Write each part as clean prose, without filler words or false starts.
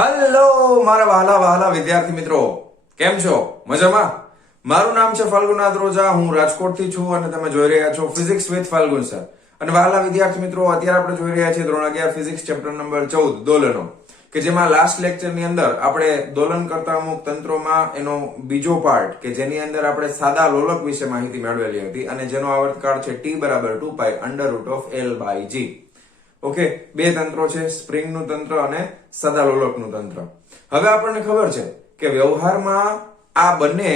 Hello મારા વહાલા વહાલા વિદ્યાર્થી મિત્રો, કેમ છો? મજામાં? મારું નામ છે ફાલ્ગુનાથ રોજા, હું રાજકોટથી છું અને તમે જોઈ રહ્યા છો ફિઝિક્સ વિથ ફાલ્ગુન સર. અને વહાલા વિદ્યાર્થી મિત્રો, અત્યારે આપણે જોઈ રહ્યા છીએ ધોરણ 11 ફિઝિક્સ ચેપ્ટર નંબર 14 દોલનો, કે જેમાં લાસ્ટ લેક્ચર ની અંદર આપણે દોલન કરતા અમુક તંત્રોમાં એનો બીજો પાર્ટ કે જેની અંદર આપણે સાદા લોલક વિશે માહિતી મેળવેલી હતી અને જેનો આવર્તકાળ છે t = 2π √l / g. ઓકે, બે તંત્રો છે, સ્પ્રિંગ નું તંત્ર અને સાદા લોલકનું તંત્ર. હવે આપણને ખબર છે કે વ્યવહારમાં આ બંને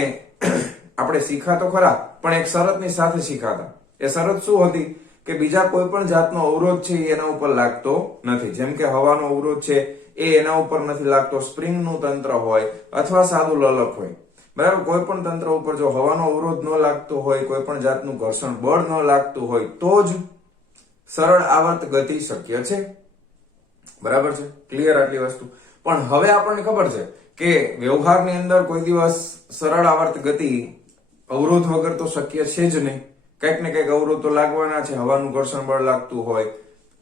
આપણે શીખા તો ખરા, પણ એક શરતની સાથે શીખાતા. એ શરત શું હતી કે બીજા કોઈ પણ જાતનો અવરોધ છે એના ઉપર લાગતો નથી. જેમ કે હવાનો અવરોધ છે એ એના ઉપર નથી લાગતો, સ્પ્રિંગ નું તંત્ર હોય અથવા સાદું લોલક હોય, બરાબર. કોઈ પણ તંત્ર ઉપર જો હવાનો અવરોધ ન લાગતો હોય, કોઈ પણ જાતનું ઘર્ષણ બળ ન લાગતું હોય તો જ સરળ આવર્ત ગતિ શક્ય છે, બરાબર છે? ક્લિયર આટલી વસ્તુ? પણ હવે આપણને ખબર છે કે વ્યવહારની અંદર કોઈ દિવસ સરળ આવર્ત ગતિ અવરોધ વગર તો શક્ય છે જ નહીં. કંઈક ને કંઈક અવરોધ તો લાગવાના છે. હવાનું ઘર્ષણ બળ લાગતું હોય,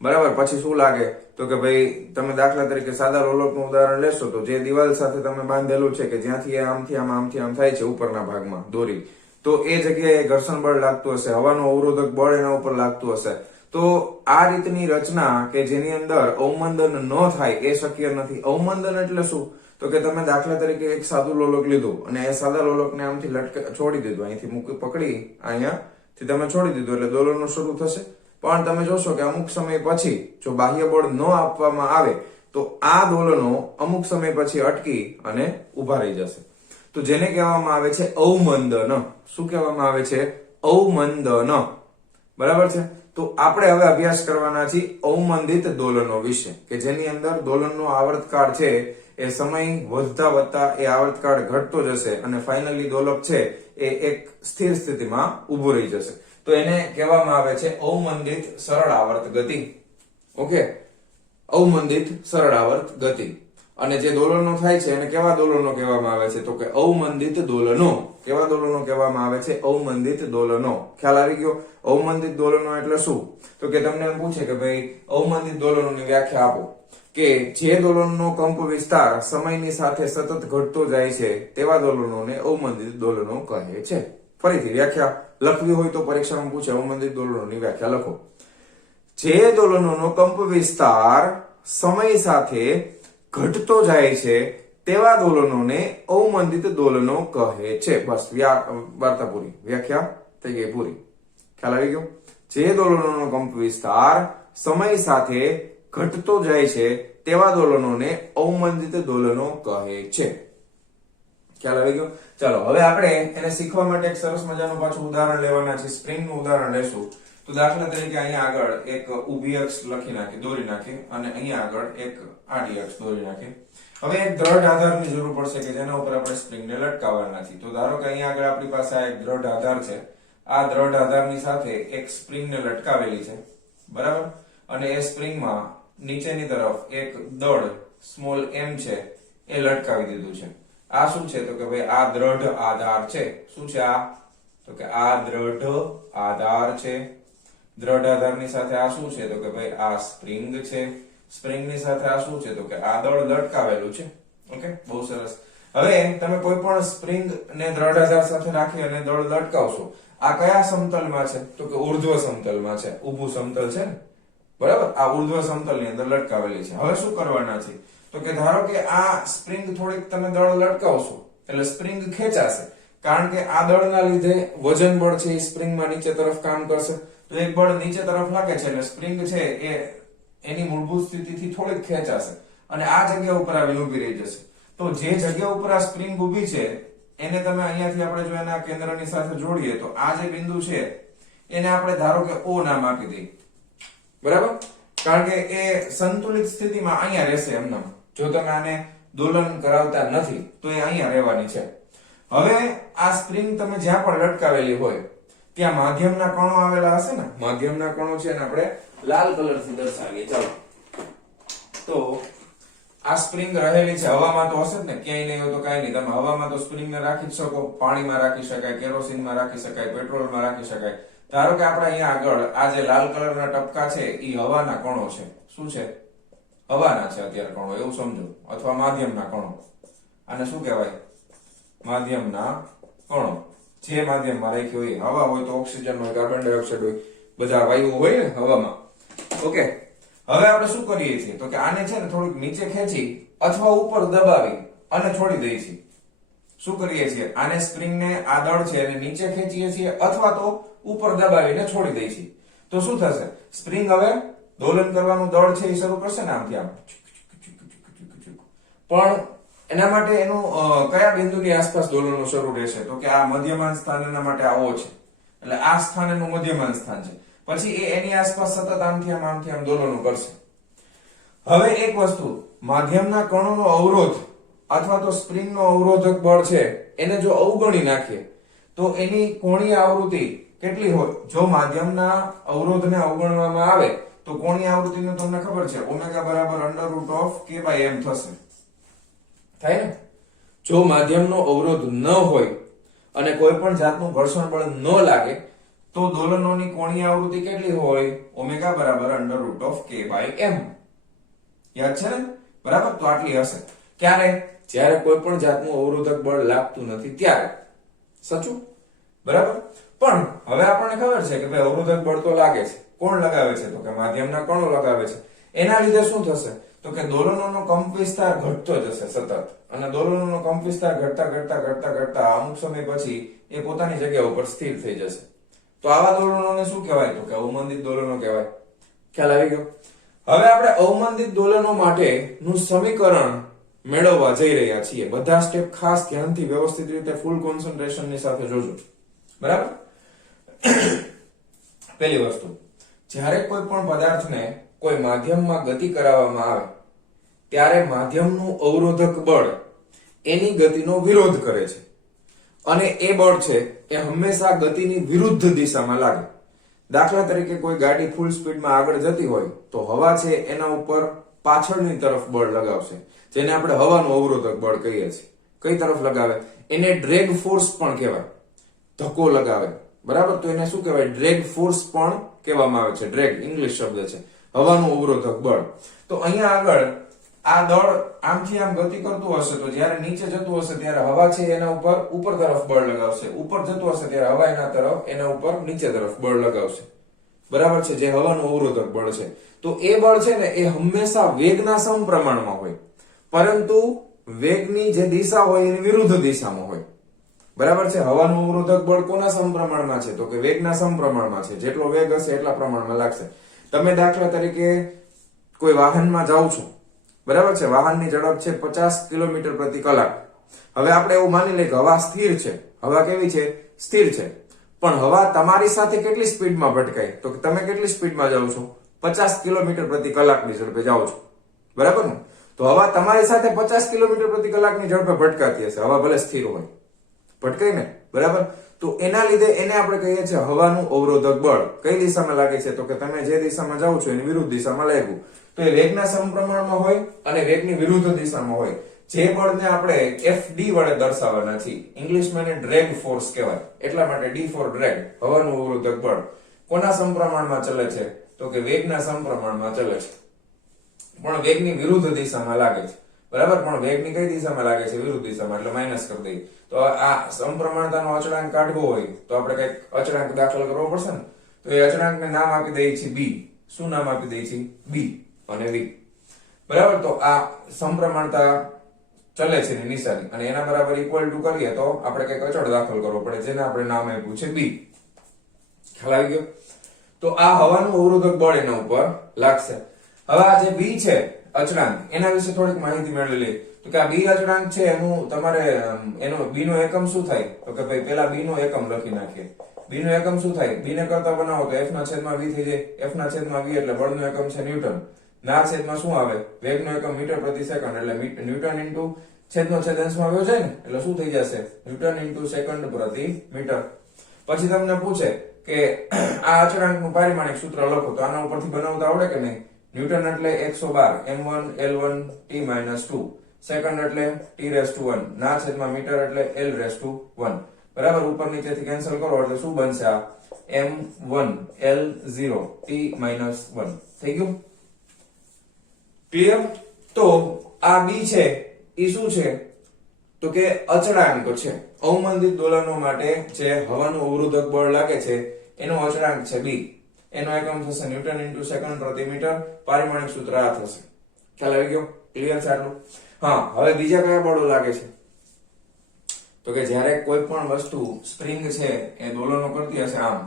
બરાબર. પછી શું લાગે તો કે ભાઈ તમે દાખલા તરીકે સાદા લોલકનું ઉદાહરણ લેશો તો જે દિવાલ સાથે તમે બાંધેલું છે કે જ્યાંથી આમથી આમ થાય છે ઉપરના ભાગમાં દોરી, તો એ જગ્યાએ ઘર્ષણ બળ લાગતું હશે, હવાનું અવરોધક બળ એના ઉપર લાગતું હશે. તો આ રીતની રચના કે જેની અંદર અવમંદન ન થાય એ શક્ય નથી. અવમંદન એટલે શું? તો કે તમે દાખલા તરીકે એક સાદું લોલક લીધું અને એ સાદા લોલકને આમથી છોડી દીધું, અહીંથી મૂકી પકડી અહીંયાથી તમે છોડી દીધું એટલે દોલનો શરૂ થશે. પણ તમે જોશો કે અમુક સમય પછી જો બાહ્ય બળ ન આપવામાં આવે તો આ દોલનો અમુક સમય પછી અટકી અને ઉભા રહી જશે. તો જેને કહેવામાં આવે છે અવમંદન. શું કહેવામાં આવે છે? અવમંદન, બરાબર છે? તો આપણે હવે અભ્યાસ કરવાના છીએ અવમંદિત દોલનો વિશે, કે જેની અંદર દોલનનો આવર્તકાળ છે એ સમય વધતા વધતા એ આવર્તકાળ ઘટતો જશે અને ફાઇનલી દોલક છે એ એક સ્થિર સ્થિતિમાં ઉભું રહી જશે. તો એને કહેવામાં આવે છે અવમંદિત સરળ આવર્ત ગતિ. ઓકે, અવમંદિત સરળ આવર્ત ગતિ. અને જે દોલનો થાય છે એને કેવા દોલનો કહેવામાં આવે છે? તો કે અવમંદિત દોલનો. કેવા દોલનો કહેવામાં આવે છે? અવમંદિત દોલનો. ખ્યાલ આવી ગયો? અવમંદિત દોલનો એટલે શું? તો કે તમને એમ પૂછે કે ભાઈ અવમંદિત દોલનોની વ્યાખ્યા આપો, કે જે દોલનનો કંપ વિસ્તાર સમયની સાથે સતત ઘટતો જાય છે તેવા દોલનોને અવમંદિત દોલનો કહે છે. ફરીથી વ્યાખ્યા લખવી હોય તો પરીક્ષામાં પૂછે અવમંદિત દોલનોની વ્યાખ્યા લખો. જે દોલનોનો કંપ વિસ્તાર સમય સાથે ઘટતો જાય છે તેવા દોલનોને અવમંદિત દોલનો કહે છે. બસ વાર્તા પૂરી, વ્યાખ્યા થઈ ગઈ પૂરી. ખ્યાલ આવી ગયો? જે દોલનોનો કંપ વિસ્તાર સમય સાથે ઘટતો જાય છે તેવા દોલનોને અવમંદિત દોલનો કહે છે. ખ્યાલ આવી ગયો? ચાલો હવે આપણે એને શીખવા માટે એક સરસ મજાનું પાછું ઉદાહરણ લેવાના છે. સ્પ્રિંગનું ઉદાહરણ લેશું. તો દાખલા તરીકે અહીંયા આગળ એક ઊભી અક્ષ લખી નાખી, દોરી નાખી, અને અહીંયા આગળ એક આડી અક્ષ દોરી નાખી. હવે એક દ્રઢ આધારની જરૂર પડશે કે જેના ઉપર આપણે સ્પ્રિંગને લટકાવવાના છે. તો ધારો કે અહીંયા આગળ આપણી પાસે આ એક દ્રઢ આધાર છે. આ દ્રઢ આધારની સાથે એક સ્પ્રિંગને લટકાવેલી છે, બરાબર. અને એ સ્પ્રિંગમાં નીચેની તરફ એક દળ સ્મોલ m છે એ લટકાવી દીધું છે. આ શું છે? તો કે ભાઈ આ દ્રઢ આધાર છે. શું છે આ? તો કે આ દ્રઢ આધાર છે. દ્રઢ આધારની સાથે આ શું છે? તો કે ભાઈ આ સ્પ્રિંગ છે. સ્પ્રિંગની સાથે આ શું છે? તો કે આ દળ લટકાવેલું છે. ઓકે, બહુ સરસ. હવે તમે કોઈ પણ સ્પ્રિંગ ને દ્રઢ આધાર સાથે રાખી અને દળ લટકાવશો. આ કયા સમતલમાં છે? તો કે ઉર્ધ્વ સમતલમાં છે. ઊભું સમતલ છે ને, બરાબર. આ ઉર્ધ્વ સમતલની અંદર લટકાવેલી છે. હવે શું કરવાના છે? તો કે ધારો કે આ સ્પ્રિંગ થોડીક તમે દળ લટકાવશો એટલે સ્પ્રિંગ ખેંચાશે, કારણ કે આ દળના લીધે વજન બળ છે એ સ્પ્રિંગમાં નીચે તરફ કામ કરશે. તો એક બળ નીચે તરફ લાગે છે એટલે સ્પ્રિંગ છે એ એની મૂળભૂત સ્થિતિથી થોડીક ખેંચાશે અને આ જગ્યા ઉપર આવીને ઊભી રહી જશે. તો જે જગ્યા ઉપર આ સ્પ્રિંગ ઊભી છે એને તમે અહીંયાથી આપણે જો એના કેન્દ્રની સાથે જોડીએ તો આ જે બિંદુ છે એને આપણે ધારો કે O નામ આપી દઈએ, બરાબર. કારણ કે એ સંતુલિત સ્થિતિમાં અહીંયા રહેશે એમનામ. જો તમે આને દોલન કરાવતા નથી તો એ અહીંયા રહેવાની છે. હવે આ સ્પ્રિંગ તમે જ્યાં પણ લટકાવેલી હોય ત્યાં માધ્યમના કણો આવેલા હશે ને. માધ્યમના કણો છે ને આપણે લાલ કલરથી દર્શાવીએ. ચાલો, તો આ સ્પ્રિંગ રહેલી છે હવામાં તો હશે જ ને, ક્યાંય નહીં હોય તો કાંઈ નહીં. તમે હવામાં તો સ્પ્રિંગને રાખી જ શકો, પાણીમાં રાખી શકાય, કેરોસીનમાં રાખી શકાય, પેટ્રોલમાં રાખી શકાય. ધારો કે આપણે અહીંયા આગળ આ જે લાલ કલરના ટપકા છે એ હવાના કણો છે. શું છે? હવાના છે અત્યારે કણો એવું સમજો, અથવા માધ્યમના કણો. આને શું કહેવાય? માધ્યમના કણો. જે માધ્યમમાં રાખ્યું હોય, હવા હોય તો ઓક્સિજન હોય, કાર્બન ડાયોક્સાઇડ હોય, બધા વાયુઓ હોય ને હવામાં. ઓકે, હવે આપણે શું કરીએ છીએ તો કે આને છે ને થોડુંક નીચે ખેંચી અથવા ઉપર દબાવી અને છોડી દઈએ છીએ. શું કરીએ છીએ? આને સ્પ્રિંગને આ દળ છે એને નીચે ખેંચીએ છીએ અથવા તો ઉપર દબાવીને છોડી દઈએ છીએ. તો શું થશે? સ્પ્રિંગ હવે દોલન કરવાનું દળ છે એ શરૂ કરશે ને આમથી આમ. પણ એના માટે એનું કયા બિંદુની આસપાસ દોલનો શરૂ રહેશે તો કે આ મધ્યમાન સ્થાન એના માટે આવો છે, એટલે આ સ્થાન એનું મધ્યમાન સ્થાન છે. પછી એ એની આસપાસ સતત આમથી આમ દોલનો કરશે. હવે એક વસ્તુ, માધ્યમના કણોનો અવરોધ અથવા તો સ્પ્રિંગનો અવરોધક બળ છે એને જો અવગણી નાખીએ તો એની કોણીય આવૃત્તિ કેટલી હોય? જો માધ્યમના અવરોધને અવગણવામાં આવે તો કોણીય આવૃત્તિનું તમને ખબર છે ઓમેગા બરાબર √k/m થશે. થાય ને? જો માધ્યમનો અવરોધ ન હોય અને કોઈ પણ જાતનું ઘર્ષણ બળ ન લાગે તો દોલનોની કોણીય આવૃત્તિ કેટલી હોય? ઓમેગા બરાબર √k/m. યાદ છે ને? બરાબર, તો આટલી હશે. ક્યારે? જ્યારે કોઈ પણ જાતનું અવરોધક બળ લાગતું નથી ત્યારે. સાચું? બરાબર. પણ હવે આપણને ખબર છે કે ભાઈ અવરોધક બળ તો લાગે છે. કોણ લગાવે છે? તો કે માધ્યમના કણો લગાવે છે. એના લીધે શું થશે તો કે દોલનોનો કંપવિસ્તાર ઘટતો જશે સતત, અને દોલનોનો કંપવિસ્તાર ઘટતા અમુક સમય પછી એ પોતાની જગ્યા ઉપર સ્થિર થઈ જશે. તો આવા દોલનોને શું કહેવાય? તો કે અવમંદિત દોલનો કહેવાય. ખ્યાલ આવી ગયો? હવે આપણે અવમંદિત દોલનો માટેનું સમીકરણ મેળવવા જઈ રહ્યા છીએ. બધા સ્ટેપ ખાસ ધ્યાનથી વ્યવસ્થિત રીતે ફૂલ કોન્સન્ટ્રેશનની સાથે જોજો. બરાબર? પહેલી વસ્તુ, જ્યારે કોઈ પણ પદાર્થને કોઈ માધ્યમમાં ગતિ કરાવવામાં આવે ત્યારે માધ્યમનું અવરોધક બળ એની ગતિનો વિરોધ કરે છે, અને એ બળ છે એ હંમેશા ગતિની વિરુદ્ધ દિશામાં લાગે. દાખલા તરીકે કોઈ ગાડી ફૂલ સ્પીડમાં આગળ જતી હોય તો હવા છે એના ઉપર પાછળની તરફ બળ લગાવશે, જેને આપણે હવાનું અવરોધક બળ કહીએ છીએ. કઈ તરફ લગાવે? એને ડ્રેગ ફોર્સ પણ કહેવાય. ધક્કો લગાવે. બરાબર, તો એને શું કહેવાય? ડ્રેગ ફોર્સ પણ કહેવામાં આવે છે. ડ્રેગ ઇંગ્લિશ શબ્દ છે, હવાનું અવરોધક બળ. તો અહીંયા આગળ આ દળ આમથી આમ ગતિ કરતું હશે તો જ્યારે નીચે જતું હશે ત્યારે હવા છે એના ઉપર તરફ બળ લગાવશે, ઉપર જતું હશે ત્યારે હવા એના ઉપર નીચે તરફ બળ લગાવશે. બરાબર છે? જે હવાનું અવરોધક બળ છે. તો એ બળ છે ને એ હંમેશા વેગના સમપ્રમાણમાં હોય, પરંતુ વેગની જે દિશા હોય એની વિરુદ્ધ દિશામાં હોય. બરાબર છે? હવાનું અવરોધક બળ કોના સમપ્રમાણમાં છે? તો કે વેગના સમપ્રમાણમાં છે. જેટલો વેગ હશે એટલા પ્રમાણમાં લાગશે. તમે દાખલા તરીકે કોઈ વાહનમાં જાઓ છો, બરાબર છે? વાહનની ઝડપ છે 50 કિલોમીટર પ્રતિ કલાક. હવે આપણે એવું માની લઈએ કે હવા સ્થિર છે. હવા કેવી છે? સ્થિર છે. પણ હવા તમારી સાથે કેટલી સ્પીડમાં ભટકાય? તો તમે કેટલી સ્પીડમાં જાઓ છો? 50 કિલોમીટર પ્રતિ કલાકની ઝડપે જાઓ છો. બરાબર ને? તો હવા તમારી સાથે 50 કિલોમીટર પ્રતિ કલાકની ઝડપે ભટકાતી હશે. હવા ભલે સ્થિર હોય, ભટકાય ને? બરાબર. તો એના લીધે એને આપણે કહીએ છીએ હવાનું અવરોધક બળ. કઈ દિશામાં લાગે છે? તો કે તમે જે દિશામાં જાઓ છો એની વિરુદ્ધ દિશામાં લાગ્યું. તો એ વેગના સમપ્રમાણમાં હોય અને વેગની વિરુદ્ધ દિશામાં હોય. જે બળને આપણે FD વડે દર્શાવવાના છીએ. ઇંગ્લિશમાં એને ડ્રેગ ફોર્સ કહેવાય. એટલા માટે D ફોર ડ્રેગ, હવાનું અવરોધક બળ. કોના સમપ્રમાણમાં ચલે છે? તો કે વેગના સમપ્રમાણમાં ચલે છે, પણ વેગની વિરુદ્ધ દિશામાં લાગે છે. બરાબર? પણ વેગની કઈ દિશામાં લાગે છે? વિરુદ્ધ દિશામાં, એટલે માઇનસ કરી દઈએ. તો આ સમપ્રમાણતાનો અચળાંક કાઢવો હોય તો આપણે કઈક અચળાંક દાખલ કરવો પડશે ને. તો એ અચળાંકને નામ આપી દઈએ છીએ B. શું નામ આપી દઈએ છીએ? B અને V. બરાબર? તો આ સમપ્રમાણતા ચલે છે એની નિશાની, અને એના બરાબર ઇક્વલ ટુ કરીએ તો આપણે કઈક અચળ દાખલ કરવો પડે, જેને આપણે નામ આપ્યું છે B. ખ્યાલ આવી ગયો? તો આ હવાનું અવરોધક બળ એના ઉપર લાગશે. હવે આ જે B છે અચળાંક, એના વિશે થોડીક માહિતી મેળવી લઈએ. તો કે આ B અચળાંક છે એનું તમારે એનો B નો એકમ શું થાય? તો કે ભાઈ પેલા B નો એકમ લખી નાખીએ. B નો એકમ શું થાય? B ને કરતા બનાવો તો F/V થઈ જાય. F/V એટલે બળનો એકમ છે ન્યૂટન. ના છેદમાં શું આવે? વેગનો એકમ મીટર પ્રતિ સેકન્ડ, એટલે ન્યૂટન ઇન્ટુ છેદનો છેદ અંશમાં આવ્યો છે ને, એટલે શું થઈ જશે? ન્યૂટન ઇન્ટુ સેકન્ડ પ્રતિ મીટર. પછી તમને પૂછે કે આ અચળાંકનું પારિમાણિક સૂત્ર લખો, તો આના ઉપરથી બનાવતા આવડે કે નહીં? ન્યૂટન એટલે 112 m1 L1 T-2, સેકન્ડ એટલે T⁻1, ના છેદમાં મીટર એટલે L⁻1. બરાબર? ઉપર નીચેથી કેન્સલ કરો એટલે શું બનશે? આ m1 L0 T-1 થઈ ગયું. ક્લિયર? તો આ બી છે એ શું છે તો કે અચળાંક છે. અવમંદિત દોલનો માટે જે હવાનું અવરોધક બળ લાગે છે એનો અચળાંક છે બી. એનો એકમ થશે ન્યૂટન ઇન્ટુ સેકન્ડ પ્રતિ મીટર. પારિમાણિક સૂત્ર આ થશે. ખ્યાલ આવી ગયો? ક્લિયર છે આટલું? હા, હવે બીજા કયા બળો લાગે છે તો કે જ્યારે કોઈ પણ વસ્તુ સ્પ્રિંગ છે એ દોલનો કરતી હશે આમ,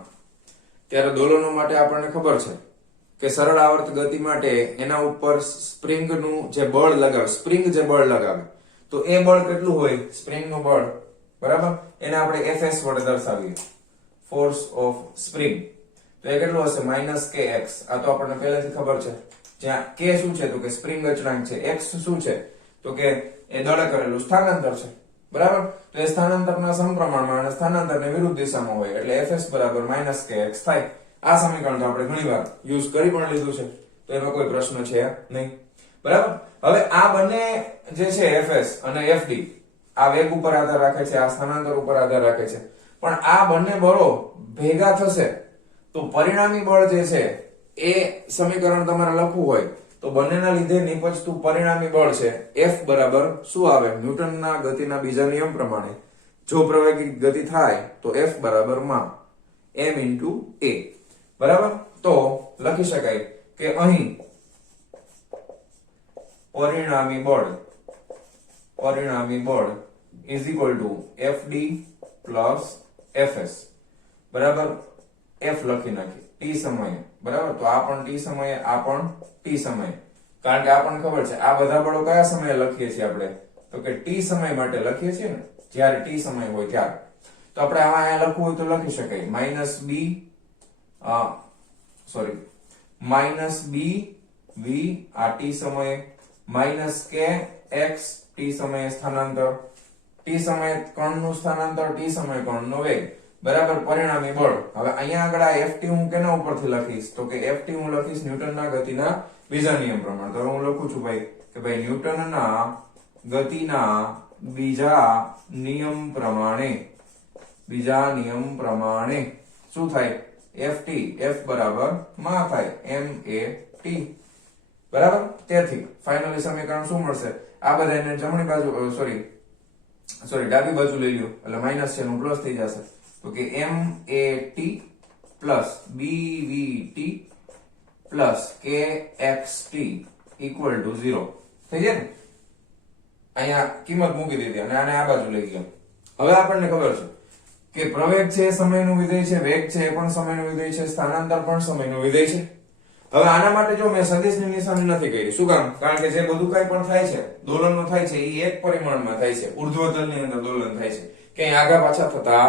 ત્યારે દોલનો માટે આપણને ખબર છે કે સરળ આવર્ત ગતિ માટે એના ઉપર સ્પ્રિંગનું જે બળ લગાવે, સ્પ્રિંગ જે બળ લગાવે તો એ બળ કેટલું હોય? સ્પ્રિંગનું બળ, બરાબર, એને આપણે Fs વડે દર્શાવીએ, ફોર્સ ઓફ સ્પ્રિંગ. તો એ કેટલું હશે? -kx. આ તો આપણને પહેલેથી ખબર છે. જ્યાં k શું છે તો કે સ્પ્રિંગ અચળાંક છે, x શું છે તો કે એ દળે કરેલું સ્થાનાંતર છે, બરાબર. તો એ સ્થાનાંતરના સમપ્રમાણમાં અને સ્થાનાંતરની વિરુદ્ધ દિશામાં હોય એટલે Fs બરાબર -kx થાય. આ સમીકરણ તો આપણે ઘણીવાર યુઝ કરી પણ લીધું છે, તો એમાં કોઈ પ્રશ્ન છે નહીં, બરાબર. હવે આ બંને જે છે Fs અને Fd, આ વેગ ઉપર આધાર રાખે છે, આ સ્થાનાંતર ઉપર આધાર રાખે છે, પણ આ બંને બળો ભેગા થશે તો પરિણામી બળ જે છે એ સમીકરણ તમારે લખવું હોય તો બંનેના લીધે નિપજતું પરિણામી બળ છે F બરાબર શું આવે? ન્યૂટનના ગતિના બીજા નિયમ પ્રમાણે જો પ્રવેગી ગતિ થાય તો F બરાબર m into a, બરાબર. તો લખી શકાય કે અહીં પરિણામી બળ is equal to Fd plus Fs, બરાબર. F લખી નાખી t સમયે, બરાબર. તો આ પણ t સમયે, આ પણ t સમયે, કારણ કે આપણને ખબર છે આ બધા બળો કયા સમયે લખીએ છીએ આપણે તો કે t સમય માટે લખીએ છીએ ને, જ્યારે t સમય હોય ત્યારે. તો આપણે આમાં અહીંયા લખવું હોય તો લખી શકાય -b v આ t સમયે, -kx t સમયે સ્થાનાંતર, t સમયે કણનું સ્થાનાંતર, t સમયે કણનો વેગ, બરાબર. પરિણામી બળ. હવે અહીંયા આગળ આ Ft હું કેના ઉપરથી લખીશ તો કે Ft હું લખીશ ન્યૂટનના ગતિના બીજા નિયમ પ્રમાણે. તો હું લખું છું કે ભાઈ ન્યૂટનના ગતિના બીજા નિયમ પ્રમાણે શું થાય? Ft, F બરાબર માં થાય ma t, બરાબર. તેથી ફાઇનલી સમીકરણ શું મળશે? આ બધાને જમણી બાજુ સોરી ડાબી બાજુ લઈ લ્યો એટલે માઈનસ છે નું પ્લસ થઈ જશે. તો કે MAT plus BVT plus KXT equal to 0 થઈ જાય ને? અહીંયા કિંમત મૂકી દીધી અને આને આ બાજુ લઈ ગયા. હવે આપણને ખબર છે કે પ્રવેગ છે સમયનું વિધેય છે, વેગ છે એ પણ સમયનું વિધેય છે, સ્થાનાંતર પણ સમયનું વિધેય છે. હવે આના માટે જો મેં સદિશની નિશાની નથી કરી. શું કામ? કારણ કે જે બધું કઈ પણ થાય છે, દોલનો થાય છે, એ એક પરિમાણમાં થાય છે, ઉર્ધ્વતલની અંદર દોલન થાય છે, ક્યાંય આગા પાછા થતા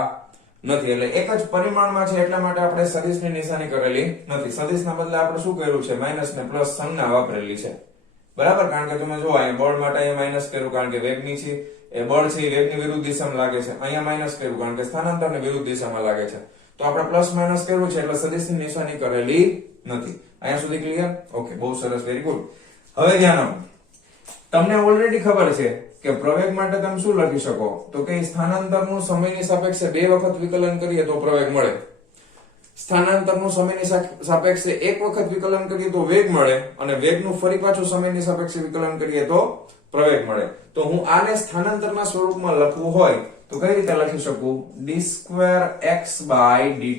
નથી, એટલે એક જ પરિમાણમાં છે એટલા માટે આપણે સદિશની નિશાની કરેલી નથી. સદિશના બદલે આપણે શું કર્યું છે? માઈનસ ને પ્લસ સંજ્ઞા વાપરેલી છે, બરાબર. કારણ કે તમે જો અહીંયા બળ માટે અહીંયા માઈનસ કર્યું કારણ કે વેગની છે એ બળ છે એ વેગની વિરુદ્ધ દિશામાં લાગે છે, અહીંયા માઈનસ કર્યું કારણ કે સ્થાનાંતરની વિરુદ્ધ દિશામાં લાગે છે. તો આપણે પ્લસ માઈનસ કર્યું છે એટલે સદિશની નિશાની કરેલી નથી. અહીંયા સુધી ક્લિયર? ઓકે, બહુ સરસ, વેરી ગુડ. હવે ધ્યાન આપો, તમને ઓલરેડી ખબર છે કે પ્રવેગ માટે તમે શું લખી શકો તો કે સ્થાનાંતરનું સમયની સાપેક્ષે 2 વખત વિકલન કરીએ તો પ્રવેગ મળે, સ્થાનાંતરનું સમયની સાપેક્ષે 1 વખત વિકલન કરીએ તો વેગ મળે, અને વેગનું ફરી પાછું સમયની સાપેક્ષે વિકલન કરીએ તો પ્રવેગ મળે. તો હું આને સ્થાનાંતરના સ્વરૂપમાં લખવું હોય તો કઈ રીતે લખી શકું? d2x/dt².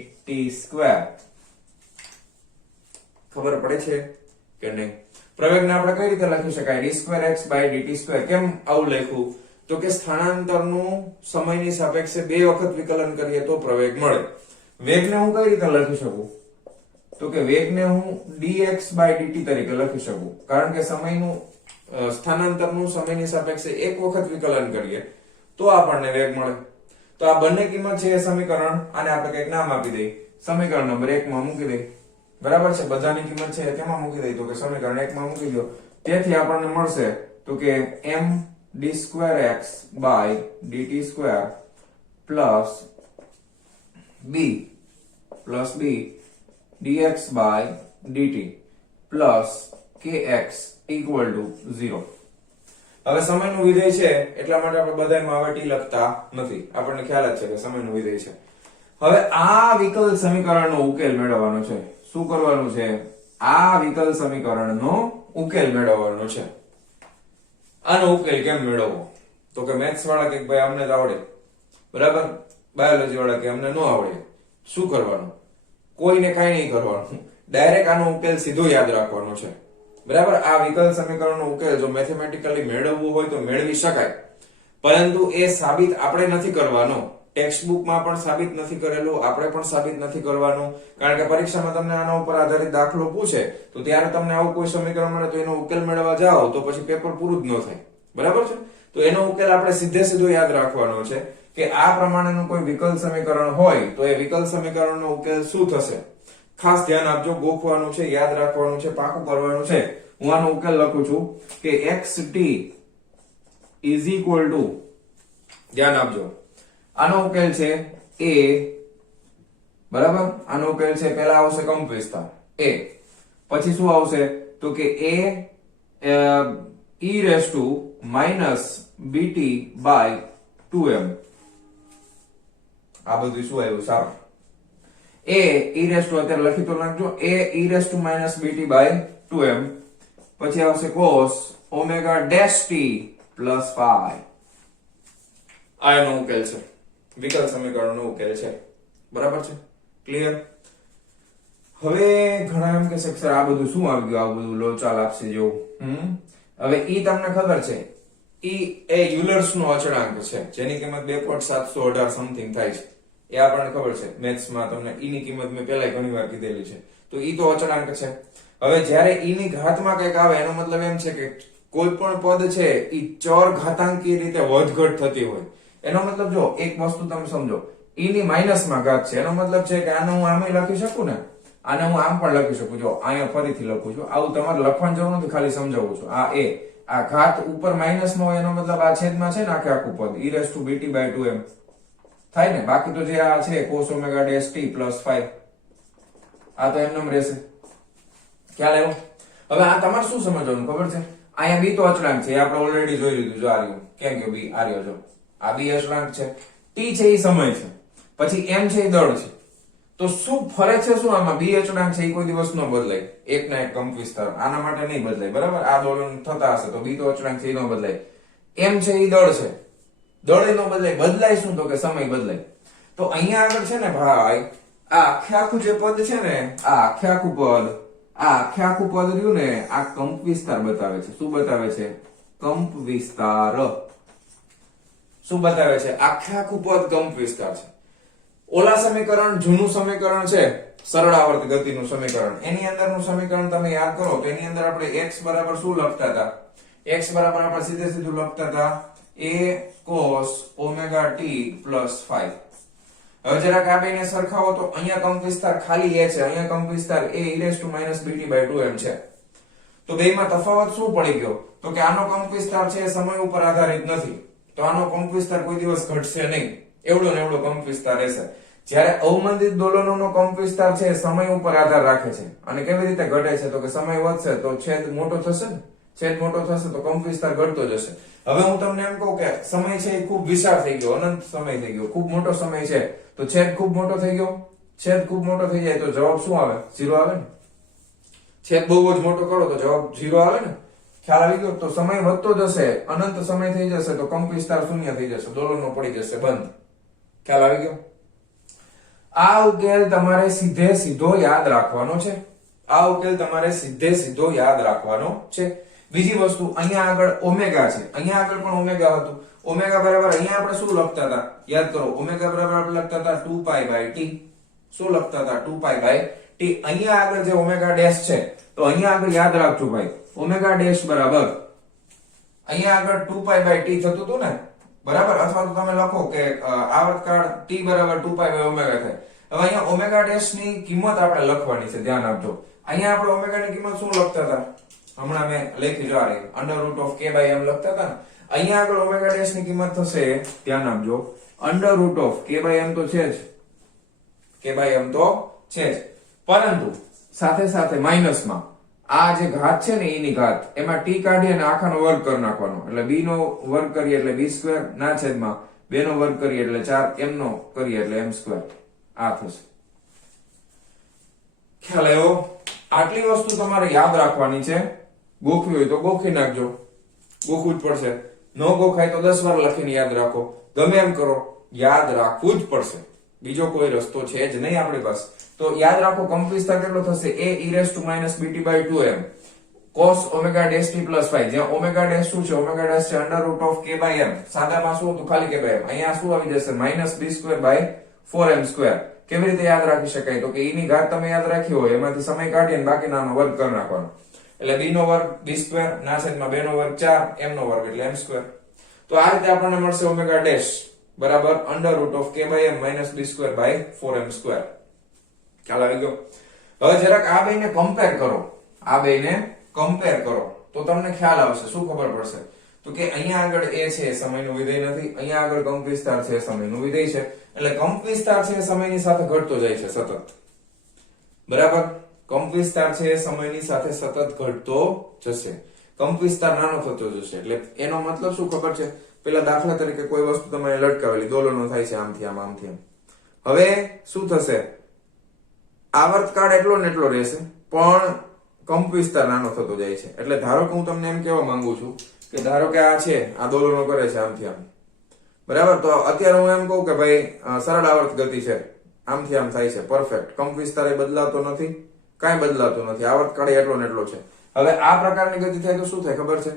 ખબર પડે છે કે નહીં? પ્રવેગને આપણે કઈ રીતે લખી શકાય? d2x/dt². કેમ આવું લખ્યું તો કે સ્થાનાંતરનું સમયની સાપેક્ષે 2 વખત વિકલન કરીએ તો પ્રવેગ મળે. વેગને હું કઈ રીતે લખી શકું તો કે વેગને હું dx/dt તરીકે લખી શકું, કારણ કે સમયનું સ્થાનાંતરનું સમયની સાપેક્ષે 1 વખત વિકલન કરીએ તો આપણને વેગ મળે. તો આ બંને કિંમત છે એ સમીકરણ, આને આપણે કંઈક નામ આપી દઈએ, સમીકરણ નંબર 1 માં મૂકી દઈએ, બરાબર છે. બધાની કિંમત છે કેમાં મૂકી દઈએ તો કે સમીકરણ 1 માં મૂકી દો. તેથી આપણને મળશે તો કે m d2x/dt² plus b dx/dt plus kx equal to 0. હવે સમયનું વિધેય છે એટલા માટે આપણે બધામાં હવે t લખતા નથી, આપણને ખ્યાલ જ છે કે સમયનું વિધેય છે. હવે આ વિકલ સમીકરણનો ઉકેલ મેળવવાનો છે. શું કરવાનું છે? આ વિકલ સમીકરણનો ઉકેલ મેળવવાનો છે. આનો ઉકેલ કેમ મેળવવો? તો કે મેથ્સ વાળા કે ભાઈ અમને જ આવડે, બરાબર, બાયોલોજી વાળા કે અમને ન આવડે. શું કરવાનું? કોઈને કઈ નહીં કરવાનું, ડાયરેક્ટ આનો ઉકેલ સીધો યાદ રાખવાનો છે. બરાબર, આ વિકલ સમીકરણનો ઉકેલ જો મેથેમેટિકલી મેળવવું હોય તો મેળવી શકાય, પરંતુ એ સાબિત આપણે નથી કરવાનો. ટેક્સ્ટ બુકમાં પણ સાબિત નથી કરેલું, આપણે પણ સાબિત નથી કરવાનું. કારણ કે પરીક્ષામાં તમને આના ઉપર આધારિત દાખલો પૂછે તો ત્યારે તમને આવું કોઈ સમીકરણ મળે તો એનો ઉકેલ મેળવવા જાઓ તો પછી પેપર પૂરું જ ન થાય. બરાબર છે? તો એનો ઉકેલ આપણે સીધો યાદ રાખવાનો છે કે આ પ્રમાણેનું કોઈ વિકલ સમીકરણ હોય તો એ વિકલ સમીકરણનો ઉકેલ શું થશે. ખાસ ધ્યાન આપજો, ગોખવાનું છે, યાદ રાખવાનું છે, પાકું કરવાનું છે. હું આનો ઉકેલ લખું છું કે xt ઇઝ ઇક્વલ ટુ, ધ્યાન આપજો, આનો ઉકેલ છે a, બરાબર, આનો ઉકેલ છે પહેલા આવશે કંપ વિસ્તાર a, પછી શું આવશે તો કે a e raised to minus bt by 2m. આ બધું શું આવ્યું? સારું. a e raised to અત્યારે લખી તો નાખજો, a e raised to minus bt by 2m, પછી આવશે cos omega dash t plus phi. આ એનો ઉકેલ છે, વિકલ સમીકરણનો ઉકેલ છે. બરાબર છે? ક્લિયર? હવે ઘણા એમ કે સર આ બધું શું આવી ગયું, આ બધું લોચાલ આપશે જેવું. હવે ઈ તમને ખબર છે, ઈ એ યુલર્સ નો અચળાંક છે જેની કિંમત 2.718 સમથિંગ થાય છે. એ આપણને ખબર છે, મેથ્સ માં તમને ઈ ની કિંમત મેં પહેલા ઘણી વાર કીધેલી છે. તો ઈ તો અચળાંક છે. હવે જ્યારે ઈ ની ઘાતમાં કંઈક આવે એનો મતલબ એમ છે કે કોઈ પણ પદ છે ઈ ચર ઘાતાંકીય રીતે વધઘટ થતી હોય. એનો મતલબ જો એક વસ્તુ તમે સમજો, ઈ ની માઇનસ માં ઘાત છે, એનો મતલબ છે કે આને હું આમે લખી શકું ને, આને હું આમ પણ લખી શકું. જો અહીંયા ફરીથી લખું છું, આવું તમારે લખવાની જરૂર નથી, ખાલી સમજાવું છું. આ એ આ ઘાત ઉપર માઇનસ માં હોય એનો મતલબ આ છેદમાં છે ને આખે આખું પદ e raised to bt by 2m થાય ને. બાકી તો જે આ છે cos omega dash t plus 5, આ તો એમનેમ રહેશે. ખ્યાલ આવ્યો? હવે આ તમારે શું સમજવાનું ખબર છે? અહીંયા b તો અચળાંક છે, આપણે ઓલરેડી જોઈ લીધું. જો આ રહ્યું, કેમ કે b આ રહ્યો, જો આ b અચળાંક છે, t છે એ સમય છે, પછી m છે એ દળ છે. તો શું ફરક છે? શું આમાં b અચળાંક છે એ કોઈ દિવસ ન બદલાય, એક ના એક કંપ વિસ્તાર, આના માટે નહીં બદલાય. બરાબર, આ દોલન થતા હશે તો b તો અચળાંક છે એ ન બદલાય. m છે એ દળ છે, દળ ન બદલાય. બદલાય શું? તો કે સમય બદલાય. તો અહીંયા આગળ છે ને ભાઈ, આ આખે આખું જે પદ છે ને, આ આખે આખું પદ, આ આખે આખું પદ રહ્યું ને, આ કંપ વિસ્તાર બતાવે છે. શું બતાવે છે? કંપ વિસ્તાર. શું બતાવે છે? આખે આખું પદ કંપ વિસ્તાર છે. ઓલા સમીકરણ, જૂનું સમીકરણ છે સરળ આવર્ત ગતિનું સમીકરણ, એની અંદરનું સમીકરણ તમે યાદ કરો તો એની અંદર આપણે x બરાબર શું લખતા હતા? x બરાબર આપણે સીધું લખતા હતા a cos omega t plus 5. હવે જરાક આ બેને સરખાવો તો અહીંયા કંપ વિસ્તાર ખાલી a છે, અહીંયા કંપ વિસ્તાર a e raised to minus bt by 2m છે. તો બેમાં તફાવત શું પડી ગયો? તો કે આનો કંપ વિસ્તાર છે સમય ઉપર આધારિત નથી, તો આનો કંપ વિસ્તાર કોઈ દિવસ ઘટશે નહીં, એવડો ને એવડો કંપ વિસ્તાર રહેશે. જ્યારે અવમંદિત દોલનોનો કંપ વિસ્તાર છે સમય ઉપર આધાર રાખે છે. અને કેવી રીતે ઘટે છે? તો કે સમય વધશે તો છેદ મોટો થશે ને, છેદ મોટો થશે તો કંપ વિસ્તાર ઘટતો જશે. હવે હું તમને એમ કહું કે સમય છે એ ખૂબ વિશાળ થઈ ગયો, અનંત સમય થઈ ગયો, ખૂબ મોટો સમય છે, તો છેદ ખૂબ મોટો થઈ ગયો. છેદ ખૂબ મોટો થઈ જાય તો જવાબ શું આવે? 0 આવે ને. છેદ બહુ જ મોટો કરો તો જવાબ 0 આવે ને. ખ્યાલ આવી ગયો? તો સમય વધતો જશે, અનંત સમય થઈ જશે તો કંપ વિસ્તાર શૂન્ય થઈ જશે, દોલનો પડી જશે બંધ. ખ્યાલ આવી ગયો? આ ઉકેલ તમારે સીધો યાદ રાખવાનો છે. આ ઉકેલ તમારે સીધો યાદ રાખવાનો છે. બીજી વસ્તુ, અહીંયા આગળ ઓમેગા છે, અહીંયા આગળ પણ ઓમેગા હતું. ઓમેગા બરાબર અહીંયા આપણે શું લખતા હતા? યાદ કરો, ઓમેગા બરાબર આપણે લખતા હતા 2 pi t. શું લખતા હતા? 2 pi t. અહીંયા આગળ જે ઓમેગા ડેશ છે તો અહીંયા આગળ યાદ રાખજો ભાઈ, ઓમેગા ડેશ બરાબર અહીંયા આગળ 2 pi t થતું હતું ને, બરાબર. અથવા તો તમે લખો કે આવર્તકાળ t બરાબર 2 pi ઓમેગા થાય. હવે અહીંયા ઓમેગા ડેશ ની કિંમત આપણે લખવાની છે, ધ્યાન આપજો. અહીંયા આપણે ઓમેગા ની કિંમત શું લખતા હતા? હમણાં મેં લખી જો આ રહી, √k/m લખતા હતા ને. અહીંયા આગળ ઓમેગા ડેશ ની કિંમત થશે, ધ્યાન આપજો, √k/m તો છે જ, k/m તો છે જ, પરંતુ સાથે સાથે માઇનસમાં આ જે ઘાત છે ને એની ઘાત, એમાં t કાઢી અને આખાનો વર્ગ કરી નાખવાનો, એટલે b નો વર્ગ કરીએ એટલે b² ના છેદમાં 2 નો વર્ગ કરીએ એટલે 4, m નો કરીએ એટલે m². આ થશે. ખ્યાલ આવ્યો? આટલી વસ્તુ તમારે યાદ રાખવાની છે. ગોખવી હોય તો ગોખી નાખજો, ગોખવું જ પડશે. ન ગોખાય તો 10 વાર લખીને યાદ રાખો, ગમે એમ કરો, યાદ રાખવું જ પડશે. બીજો કોઈ રસ્તો છે જ નહીં આપણી પાસે. તો યાદ રાખો કંપ વિસ્તાર કેટલો થશે? a e−bt/2m cos omega dash t plus phi. જ્યાં ઓમેગા ડેશ શું છે? ઓમેગા ડેશ છે √k/m. સાદામાં શું હતું? ખાલી k/m. અહીંયા શું આવી જશે? -b²/4m². કેવી રીતે યાદ રાખી શકાય? તો કે e ની ઘાત તમે યાદ રાખી હોય એમાંથી સમય કાઢીને બાકીનાનો વર્ગ કરી નાખવાનો. એટલે b નો વર્ગ b² ના છેદમાં 2 નો વર્ગ 4 m નો વર્ગ એટલે m². તો આ રીતે આપણને મળશે ઓમેગા ડેશ બરાબર √k/m -b²/4m². ખ્યાલ આવી ગયો? હવે જરાક આ બેને કમ્પેર કરો, આ બેને કમ્પેર કરો તો તમને ખ્યાલ આવશે. શું ખબર પડશે? તો કે અહીંયા આગળ a છે સમયનું વિધેય નથી, અહીંયા આગળ કંપ વિસ્તાર છે સમયનું વિધેય છે. એટલે કંપ વિસ્તાર છે સમયની સાથે ઘટતો જાય છે સતત. બરાબર? કંપ વિસ્તાર છે સમયની સાથે સતત ઘટતો જશે, કંપ વિસ્તાર નાનો થતો જશે. એટલે એનો મતલબ શું ખબર છે? પેલા દાખલા તરીકે કોઈ વસ્તુ તમે લટકાવેલી, દોલનો થાય છે આમથી આમ આમથી આમ. હવે શું થશે? આવર્તકાળ એટલો ને એટલો રહેશે પણ કંપ વિસ્તાર નાનો થતો જાય છે. એટલે ધારો કે હું તમને એમ કહેવા માંગુ છું કે ધારો કે આ છે, આ દોલનો કરે છે આમથી આમ, બરાબર? તો અત્યારે હું એમ કહું કે ભાઈ સરળ આવર્ત ગતિ છે, આમથી આમ થાય છે, પરફેક્ટ. કંપ વિસ્તાર એ બદલાતો નથી, કાંઈ બદલાતું નથી, આવર્તકાળ એટલો ને એટલો છે. હવે આ પ્રકારની ગતિ થાય તો શું થાય ખબર છે?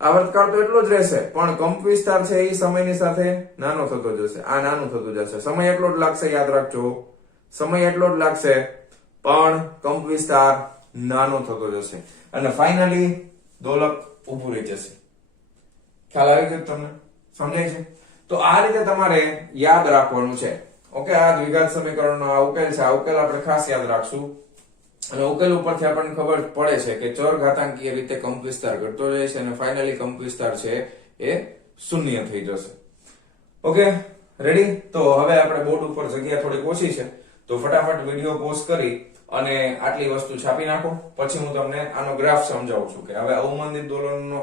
આવર્તકાળ તો એટલો જ રહેશે પણ કંપ વિસ્તાર છે એ સમયની સાથે નાનો થતો જશે, આ નાનું થતું જશે. સમય એટલો જ લાગશે, યાદ રાખજો, સમય એટલો જ લાગશે પણ કંપ વિસ્તાર નાનો થતો જશે અને ફાઇનલી દોલક ઊભું રહી જશે. ખ્યાલ આવી ગયો તમને? સમજાય છે? તો આ રીતે તમારે યાદ રાખવાનું છે. ઓકે, આ દ્વિઘાત સમીકરણનો આ ઉકેલ છે. આ ઉકેલ આપણે ખાસ યાદ રાખશું અને ઉકેલ ઉપરથી આપણને ખબર પડે છે કે ચર ઘાતાંકીય રીતે કંપ વિસ્તાર ઘટતો જાય છે અને ફાઇનલી કંપ વિસ્તાર છે એ શૂન્ય થઈ જશે. Okay, ready? તો હવે આપણે બોર્ડ ઉપર જગ્યા થોડીક ઓછી છે તો ફટાફટ વિડીયો પોઝ કરી અને આટલી વસ્તુ છાપી નાખો. પછી હું તમને આનો ગ્રાફ સમજાવું છું કે હવે અવમંદિત દોલનનો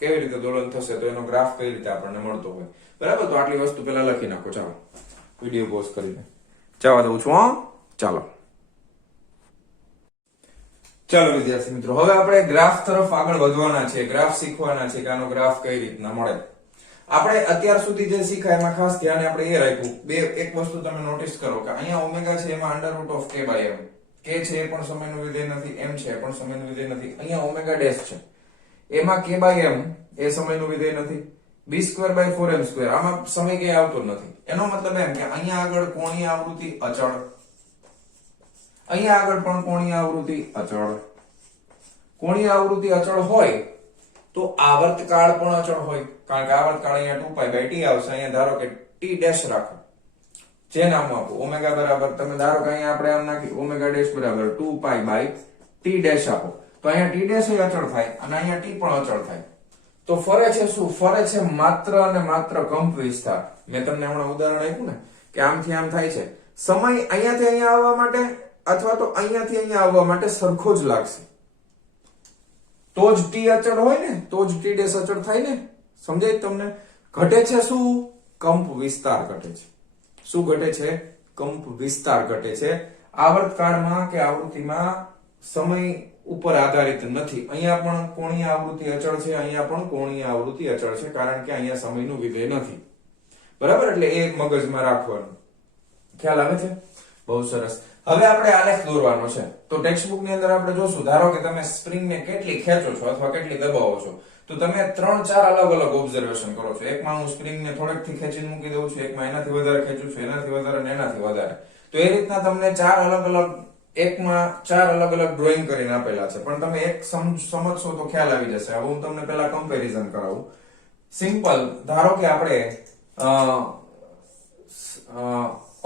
કેવી રીતે દોલન થશે તો એનો ગ્રાફ કઈ રીતે આપણને મળતો હોય. બરાબર? તો આટલી વસ્તુ પહેલા લખી નાખો. ચાલો વિડીયો પોઝ કરીને જવા દઉં છું. ચાલો ચાલો વિદ્યાર્થી મિત્રો, હવે આપણે ગ્રાફ તરફ આગળ વધવાના છે, ગ્રાફ શીખવાના છે કે આનો ગ્રાફ કઈ રીતના મળે. આપણે અત્યાર સુધી જે શીખ્યા એમાં ખાસ ધ્યાન આપણે એ રાખ્યું, એક વસ્તુ તમે નોટિસ કરો કે અહીંયા ઓમેગા છે એમાં √k/m, k છે એ પણ સમયનું વિધેય નથી, m છે એ પણ સમયનું વિધેય નથી. અહીંયા ઓમેગા ડેશ છે એમાં k/m એ સમયનું વિધેય નથી, b²/4m², આમાં સમય ક્યાંય આવતો નથી. એનો મતલબ એમ કે અહીંયા આગળ કોણીય આવૃત્તિ અચળ, અહીંયા આગળ પણ કોણીય આવૃત્તિ અચળ. કોણીય આવૃત્તિ અચળ હોય તો આવર્તકાળ પણ અચળ હોય, કારણ કે આવર્તકાળ અહીંયા 2π/t આવશે. અહીંયા ધારો કે t ડેશ રાખો, જે નામ આપો ઓમેગા બરાબર, તમે ધારો કે અહીંયા આપણે આમ નાખી ઓમેગા ડેશ બરાબર 2π/t ડેશ આપો તો અહીંયા t ડેશ એ અચળ થાય અને અહીંયા t પણ અચળ થાય. તો ફરે છે શું? ફરે છે માત્ર અને માત્ર કંપ વિસ્તાર. મેં તમને હમણાં ઉદાહરણ આપ્યું ને કે આમથી આમ થાય છે. સમય અહીંયાથી અહીંયા આવવા માટે અથવા તો અહીંયાથી અહીંયા આવવા માટે સરખો જ લાગશે. તો જ t અચળ હોય ને, તો જ t ડેશ અચળ થાય ને. સમજાય તમને? ઘટે છે શું? કંપ વિસ્તાર ઘટે છે. શું ઘટે છે? કંપ વિસ્તાર ઘટે છે. આવર્તકાળમાં કે આવૃત્તિમાં સમય ઉપર આધારિત નથી. અહીંયા પણ કોણીય આવૃત્તિ અચળ છે, અહીંયા પણ કોણીય આવૃત્તિ અચળ છે, કારણ કે અહીંયા સમયનું વિધેય નથી. બરાબર? એટલે એ મગજમાં રાખવાનું. ખ્યાલ આવે છે? બહુ સરસ. હવે આપણે આલેખ દોરવાનો છે. તો ટેક્સ્ટ બુક ની અંદર આપણે જોશું, ધારો કે તમે સ્પ્રિંગ ને કેટલી ખેંચો છો અથવા કેટલી દબાવો છો તો તમે 3-4 અલગ અલગ ઓબ્ઝર્વેશન કરો છો. એકમાં હું સ્પ્રિંગ ને થોડેકથી ખેંચીને મૂકી દઉં છું, એકમાં એનાથી વધારે ખેંચું છું, એનાથી વધારે અને એનાથી વધારે. તો એ રીતના તમને 4 અલગ અલગ, એકમાં 4 અલગ અલગ ડ્રોઈંગ કરીને આપેલા છે. પણ તમે એક સમજશો તો ખ્યાલ આવી જશે. હવે હું તમને પહેલા કમ્પેરિઝન કરાવું. સિમ્પલ, ધારો કે આપણે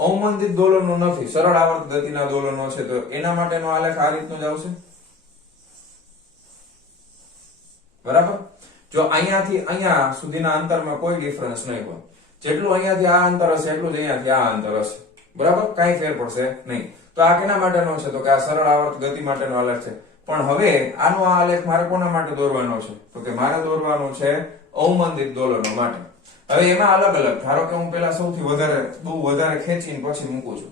અવમંદિત દોલનો નથી, સરળ આવર્ત ગતિના દોલનો છે તો એના માટેનો આલેખ આ રીતનો જ આવશે. બરાબર? જો અહીંયાથી અહીંયા સુધીના અંતરમાં કોઈ ડિફરન્સ નહીં હોય, જેટલું અહીંયાથી આ અંતર હશે એટલું જ અહીંયાથી આ અંતર હશે. બરાબર? કાંઈ ફેર પડશે નહીં. તો આ કેના માટેનો છે? તો કે આ સરળ આવર્ત ગતિ માટેનો આલેખ છે. પણ હવે આનો આ આલેખ મારે કોના માટે દોરવાનો છે? તો કે મારે દોરવાનો છે અવમંદિત દોલનો માટે. હવે એમાં અલગ અલગ, ધારો કે હું પેલા સૌથી વધારે, બહુ વધારે ખેંચીને પછી મૂકું છું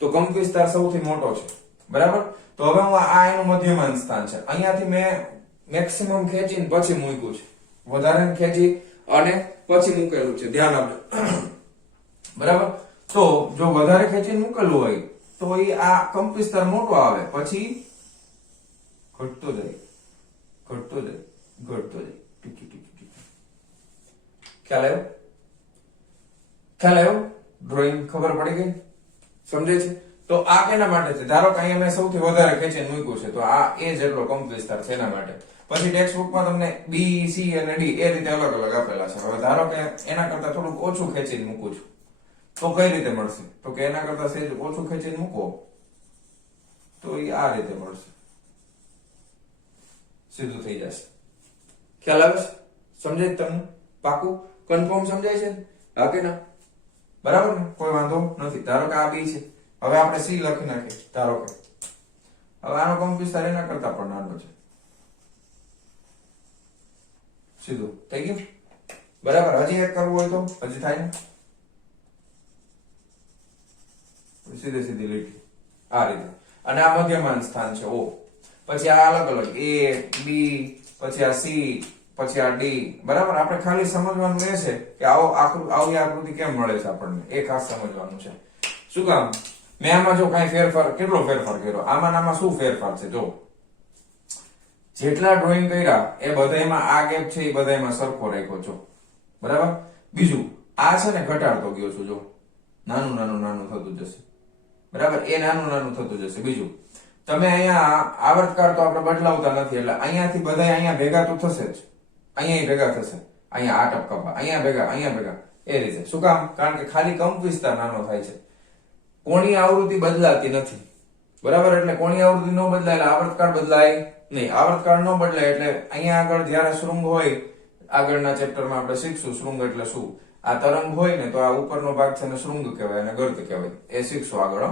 તો કંપ વિસ્તાર સૌથી મોટો છે. બરાબર? તો હવે હું આ એનું મધ્યમાન સ્થાન છે, અહીંયાથી મેં મેક્સિમમ ખેંચીને પછી મૂક્યું છે, વધારે ખેંચી અને પછી મૂકેલું છે, ધ્યાન આપજો બરાબર. તો જો વધારે ખેંચીને મૂકેલું હોય તો એ આ કંપ વિસ્તાર મોટો આવે, પછી ઘટતો જાય ઘટતો જાય ઘટતો જાય, ટીકી ટીકી ટીકી. ખ્યાલ આવ્યો? ખ્યાલ આવ્યો? ડ્રોઈંગ ખબર પડી ગઈ? સમજે છે? તો આ કેના માટે છે? ધારો કે અહીંયા મેં સૌથી વધારે ખેંચીને મૂક્યું છે, તો આ એ જેટલો કંપ વિસ્તાર છે એના માટે. પછી ટેક્સ્ટ બુકમાં તમને બી, સી અને ડી એ રીતે અલગ અલગ આપેલા છે. હવે ધારો કે એના કરતા થોડુંક ઓછું ખેંચીને મૂકું છું, તો કઈ રીતે મળશે? તો કે એના કરતા સહેજ ઓછું ખેંચીને મૂકો તો એ આ રીતે મળશે, સીધું થઈ જશે. ખ્યાલ આવે છે? સમજાય તમને? પાકું કન્ફર્મ સમજાય છે? હા કે ના? બરાબર ને? કોઈ વાંધો નથી. ધારો કે આ બી છે, હવે આપણે સી લખી નાખીએ. ધારો કે હવે આનો કંપ વિસ્તાર એના કરતા પણ નાનો છે, સીધું થઈ ગયું. બરાબર. હજી એક કરવું હોય તો હજી થાય ને, સીધે સીધી લીટી આ રીતે. અને આ મધ્યમાન સ્થાન છે ઓ. પછી આ અલગ અલગ એ, બી, પછી આ સી, પછી આ ડી. બરાબર. આપણે ખાલી સમજવાનું એ છે કે આવી આકૃતિ કેમ મળે છે આપણને, એ ખાસ સમજવાનું છે. શું કામ? મેં આમાં જો કઈ ફેરફાર, કેટલો ફેરફાર કર્યો આમાં શું ફેરફાર છે? જો જેટલા ડ્રોઈંગ કર્યા એ બધામાં આ ગેપ છે એ બધામાં સરખો રાખ્યો છો. બરાબર. બીજું આ છે ને ઘટાડતો ગયો છું, જો નાનું નાનું નાનું થતું જશે. બરાબર. એ નાનું નાનું થતું જશે. બીજું તમે અહીંયા આવર્તકાળ તો આપણે બદલાવતા નથી, એટલે અહીંયાથી બધા અહીંયા ભેગા તો થશે જ, અહીંયા ભેગા થશે, અહીંયા આ ટપકા અહીંયા ભેગા એ રીતે. શું કામ? કારણ કે ખાલી કંપ વિસ્તાર નાનો થાય છે, કોણીય આવૃત્તિ બદલાતી નથી. બરાબર. એટલે કોણીય આવૃત્તિ ન બદલાય એટલે આવર્તકાળ બદલાય નહીં. આવર્તકાળ ન બદલાય એટલે અહીંયા આગળ જયારે શૃંગ હોય, આગળના ચેપ્ટરમાં આપણે શીખશું શૃંગ એટલે શું. આ તરંગ હોય ને તો આ ઉપરનો ભાગ છે ને શૃંગ કહેવાય અને ગર્ત કહેવાય, એ શીખશું આગળ.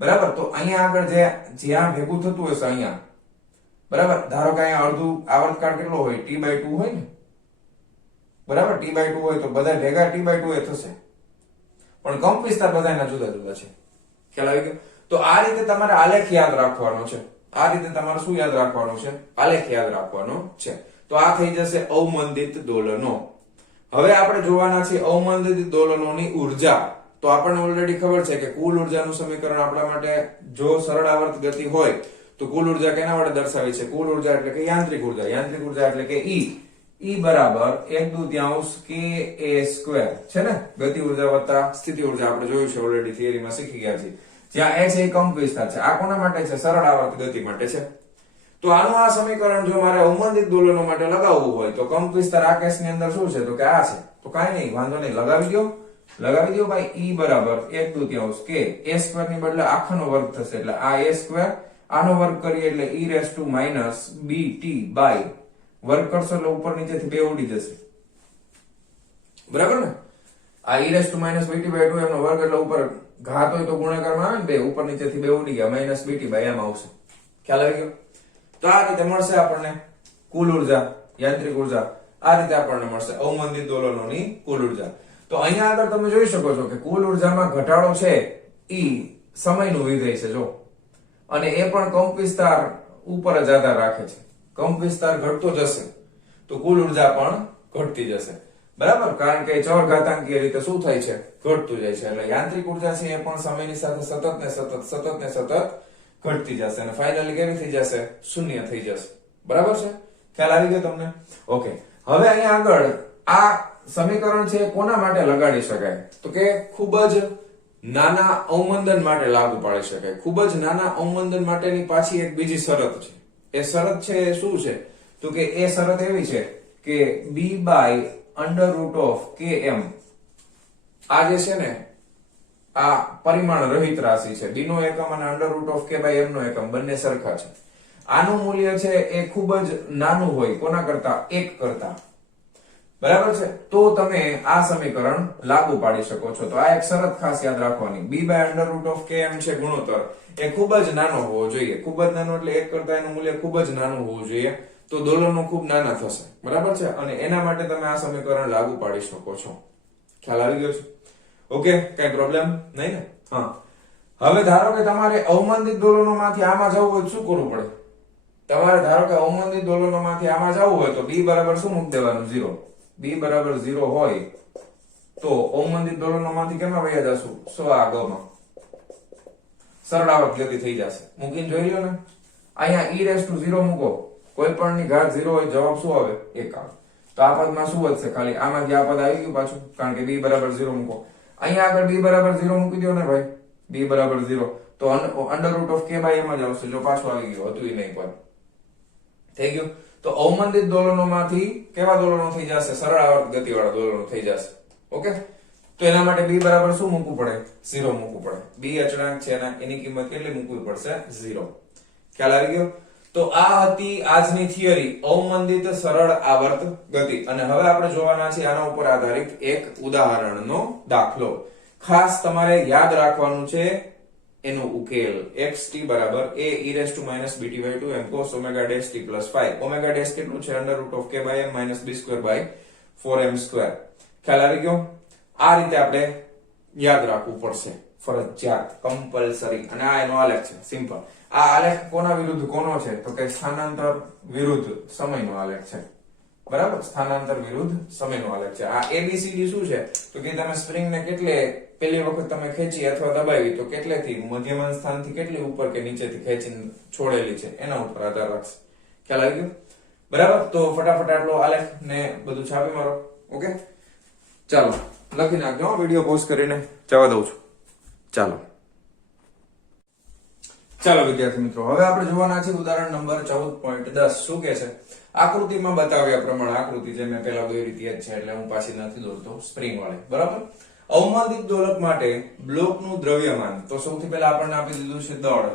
બરાબર. તો અહીંયા આગળ જ્યાં ભેગું થતું હશે અહીંયા, બરાબર. ધારો કે અહીંયા અડધું આવર્તકાળ કેટલો હોય? T/2 હોય ને, બરાબર. T/2 હોય તો બધા ભેગા T/2 એ થશે, પણ કંપ વિસ્તાર બધાના જુદા જુદા છે. ખ્યાલ આવી ગયો? તો આ રીતે તમારે આલેખ યાદ રાખવાનો છે. આ રીતે તમારે શું યાદ રાખવાનું છે? આલેખ યાદ રાખવાનો છે. તો આ થઈ જશે અવમંદિત દોલનો. હવે આપણે જોવાના છે અવમંદિત દોલનોની ઉર્જા. તો આપણને ઓલરેડી ખબર છે કે કુલ ઉર્જાનું સમીકરણ આપણા માટે જો સરળ આવર્ત ગતિ હોય તો કુલ ઉર્જા કેના વડે દર્શાવી છે? કુલ ઉર્જા એટલે કે યાંત્રિક ઉર્જા. યાંત્રિક ઉર્જા એટલે કે E બરાબર 1/2 kA² છે ને. ગતિ ઉર્જા વત્તા સ્થિતિ ઉર્જા આપણે જોયું છે ઓલરેડી, થિયરીમાં શીખી ગયા છે. જ્યાં h એ કંપ વિસ્તાર છે. આ કોના માટે છે? સરળ આવર્ત ગતિ માટે છે. તો આનું આ સમીકરણ જો મારે અવમંદિત દોલનો માટે લગાવવું હોય તો કંપ વિસ્તાર આ કેસની અંદર શું છે? તો કે આ છે. તો કાંઈ નહીં, વાંધો નહીં, લગાવી દો ભાઈ. E બરાબર 1/2 k a² ની બદલે આખાનો વર્ગ થશે, એટલે આ a², આનો વર્ગ કરીએ એટલે e bt બાય વર્ગ કરશો એટલે ઉપર નીચેથી બે ઉડી જશે. બરાબર ને? આ e bt/2 એમનો વર્ગ એટલે ઉપર ઘાત હોય તો ગુણાકારમાં આવે ને, બે ઉપર નીચેથી બે ઉડી ગયા, -bt બાય એમ આવશે. ખ્યાલ આવી ગયો? તો આ રીતે મળશે આપણને કુલ ઉર્જા, યાંત્રિક ઉર્જા. આ રીતે આપણને મળશે અવમંદિત દોલનોની કુલ ઉર્જા. તો અહીંયા આગળ તમે જોઈ શકો છો કે કુલ ઉર્જામાં ઘટાડો છે E સમયનું વિધેય છે જો, અને એ પણ કંપ વિસ્તાર ઉપર જ આધાર રાખે છે. કંપ વિસ્તાર ઘટતો જશે તો કુલ ઉર્જા પણ ઘટતી જશે. બરાબર. કારણ કે ચર ઘાતાંકીય રીતે શું થાય છે? ઘટતું જાય છે. એટલે યાંત્રિક ઉર્જા છે એ પણ સમયની સાથે સતત ને સતત ઘટતી જશે અને ફાઇનલી કેવી થઈ જશે? શૂન્ય થઈ જશે. બરાબર છે? ખ્યાલ આવી ગયો તમને? ઓકે. હવે અહીંયા આગળ આ સમીકરણ છે કોના માટે લગાડી શકાય? તો કે ખૂબ જ નાના અવમંદન માટે લાગુ પાડી શકાય. ખૂબ જ નાના અવમંદન માટેની પાછી એક બીજી શરત છે. એ શરત છે શું છે? તો કે એ શરત એવી છે કે b/√km આ જે છે ને આ પરિમાણ રહિત રાશિ છે. b નો એકમ અને √k/m નો એકમ બંને સરખા છે. આનું મૂલ્ય છે એ ખૂબ જ નાનું હોય કોના કરતા? 1 કરતા. બરાબર છે? તો તમે આ સમીકરણ લાગુ પાડી શકો છો. તો આ એક શરત ખાસ યાદ રાખવાની. b/√km છે ગુણોત્તર, એ ખૂબ જ નાનો હોવો જોઈએ. ખૂબ જ નાનો એટલે 1 કરતા એનું મૂલ્ય ખૂબ જ નાનું હોવું જોઈએ. તો દોલનો ખૂબ નાના થશે. બરાબર છે? અને એના માટે તમે આ સમીકરણ લાગુ પાડી શકો છો. ખ્યાલ આવી ગયો છે? ઓકે. કઈ પ્રોબ્લેમ નહીં ને? હા. હવે ધારો કે તમારે અવમંદિત દોલનોમાંથી આમાં જવું હોય શું કરવું પડે? તમારે ધારો કે અવમંદિત દોલનોમાંથી આમાં જવું હોય તો b બરાબર શું મૂકી દેવાનું 0 b બરાબર 0 હોય તો અવમંદિત દોલનોમાંથી કેમાં વયા જશું 100 આ ગ માં સરળ આવર્ત ગતિ થઈ જશે મૂકીને જોઈ લ્યો ને અહીંયા e0 મૂકો કોઈ પણ ની ઘાત 0 હોય જવાબ શું આવે 1 આવે તો આ પદમાં શું વધશે ખાલી આમાંથી આ પદ આવી ગયું પાછું કારણ કે b બરાબર 0 મૂકો અહીંયા આગળ b બરાબર 0 મૂકી દો ને ભાઈ b બરાબર 0 તો under root of k by m જ આવશે જો પાછું આવી ગયું હતું ઈ નહીં પદ થઈ ગયું તો અવમંદિત દોલનોમાંથી કેવા દોલનો થઈ જશે સરળ આવર્ત ગતિવાળા દોલનો થઈ જશે ઓકે તો એના માટે b બરાબર શું મૂકવું પડે 0 મૂકવું પડે b અચળાંક છે એની કિંમત કેટલી મૂકવી પડશે 0 ખ્યાલ આવી ગયો તો આ હતી આજની થિયરી અવમંદિત સરળ આવર્ત ગતિ અને હવે આપણે જોવાના છે આના ઉપર આધારિત એક ઉદાહરણનો દાખલો ખાસ તમારે યાદ રાખવાનું છે એનો ઉકેલ xt બરાબર a e raised to minus bt/2 m cos omega dash t plus 5 omega dash કેટલું છે under root of k by m minus b square by 4m square ખ્યાલ આવી ગયો આ રીતે આપણે યાદ રાખવું પડશે ફરજિયાત કમ્પલસરી અને આ એનો આલેખ છે સિમ્પલ આ આલેખ કોના વિરુદ્ધ કોનો છે તો કે સ્થાનાંતર વિરુદ્ધ સમયનો આલેખ છે બરાબર સ્થાનાંતર વિરુદ્ધ સમયનો આલેખ છે આ abcd શું છે તો કે તમે સ્પ્રિંગ ને કેટલે પહેલી વખત તમે ખેંચી અથવા દબાવી તો કેટલેથી મધ્યમાન સ્થાનથી કેટલી ઉપર કે નીચેથી ખેંચીને છોડેલી છે એના ઉપર આધાર રાખશે ખ્યાલ આવી ગયો બરાબર તો ફટાફટ આટલો આલેખ ને બધું છાપી મારો ઓકે ચાલો લખી નાખજો વિડિયો પોઝ કરીને જવા દઉં છું ચાલો વિદ્યાર્થી મિત્રો હવે આપણે જોવાના છે ઉદાહરણ નંબર 14.10 શું કહે છે આકૃતિમાં બતાવ્યા પ્રમાણે આકૃતિ જે મેં પહેલા દોરી હતી જ છે એટલે હું પાછી નથી દોરતો સ્પ્રિંગ વાળી બરાબર અવમંદિત દોલક માટે બ્લોકનું દ્રવ્યમાન તો સૌથી પહેલા આપણને આપી દીધું છે દળ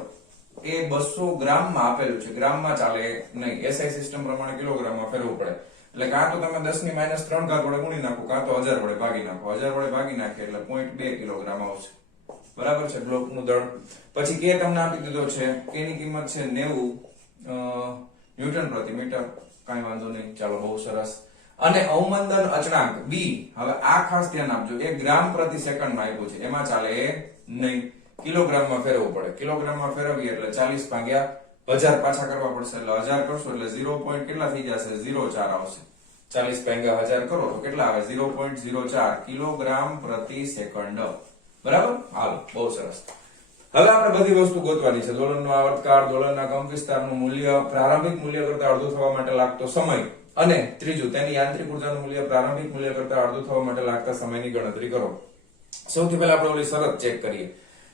એ 200 ગ્રામમાં આપેલું છે ગ્રામમાં ચાલે નહીં એસઆઈ સિસ્ટમ પ્રમાણે કિલોગ્રામમાં ફેરવવું પડે એટલે કાં તો તમે 10 ની -3 ઘાત વડે ગુણી નાખો કાં તો 1000 વડે ભાગી નાખો 1000 વડે ભાગી નાખે એટલે 0.2 કિલોગ્રામ આવશે બરાબર છે બ્લોકનું દળ પછી કે તમને આપી દીધો છે કે ની કિંમત છે 90 ન્યૂટન પ્રતિ મીટર કાંઈ વાંધો નહીં ચાલો બહુ સરસ અને અવમંદન અચળાંક b હવે આ ખાસ ધ્યાન આપજો એ ગ્રામ પ્રતિ સેકન્ડમાં આપ્યું છે એમાં ચાલે નહીં કિલોગ્રામમાં ફેરવવું પડે કિલોગ્રામમાં ફેરવીએ એટલે 40 ભાગ્યા 1000 પાછા કરવા પડશે એટલે 1000 કરશો એટલે 0. કેટલા થઈ જશે 0.4 આવશે 40 ભાગ્યા 1000 કરો તો કેટલા આવે 0.04 કિલોગ્રામ પ્રતિ સેકન્ડ બરાબર હાલો બહુ સરસ હવે આપણે બધી વસ્તુ ગોતવાની છે દોલનનો આવર્તકાળ દોલનના કંપવિસ્તારનું મૂલ્ય પ્રારંભિક મૂલ્ય કરતા અડધું થવા માટે લાગતો સમય અને ત્રીજું તેની યાંત્રિક ઉર્જાનું મૂલ્ય પ્રારંભિક મૂલ્ય કરતા અડધું થવા માટે લાગતા સમયની ગણતરી કરો સૌથી પહેલા આપણે ઓલી શરત ચેક કરીએ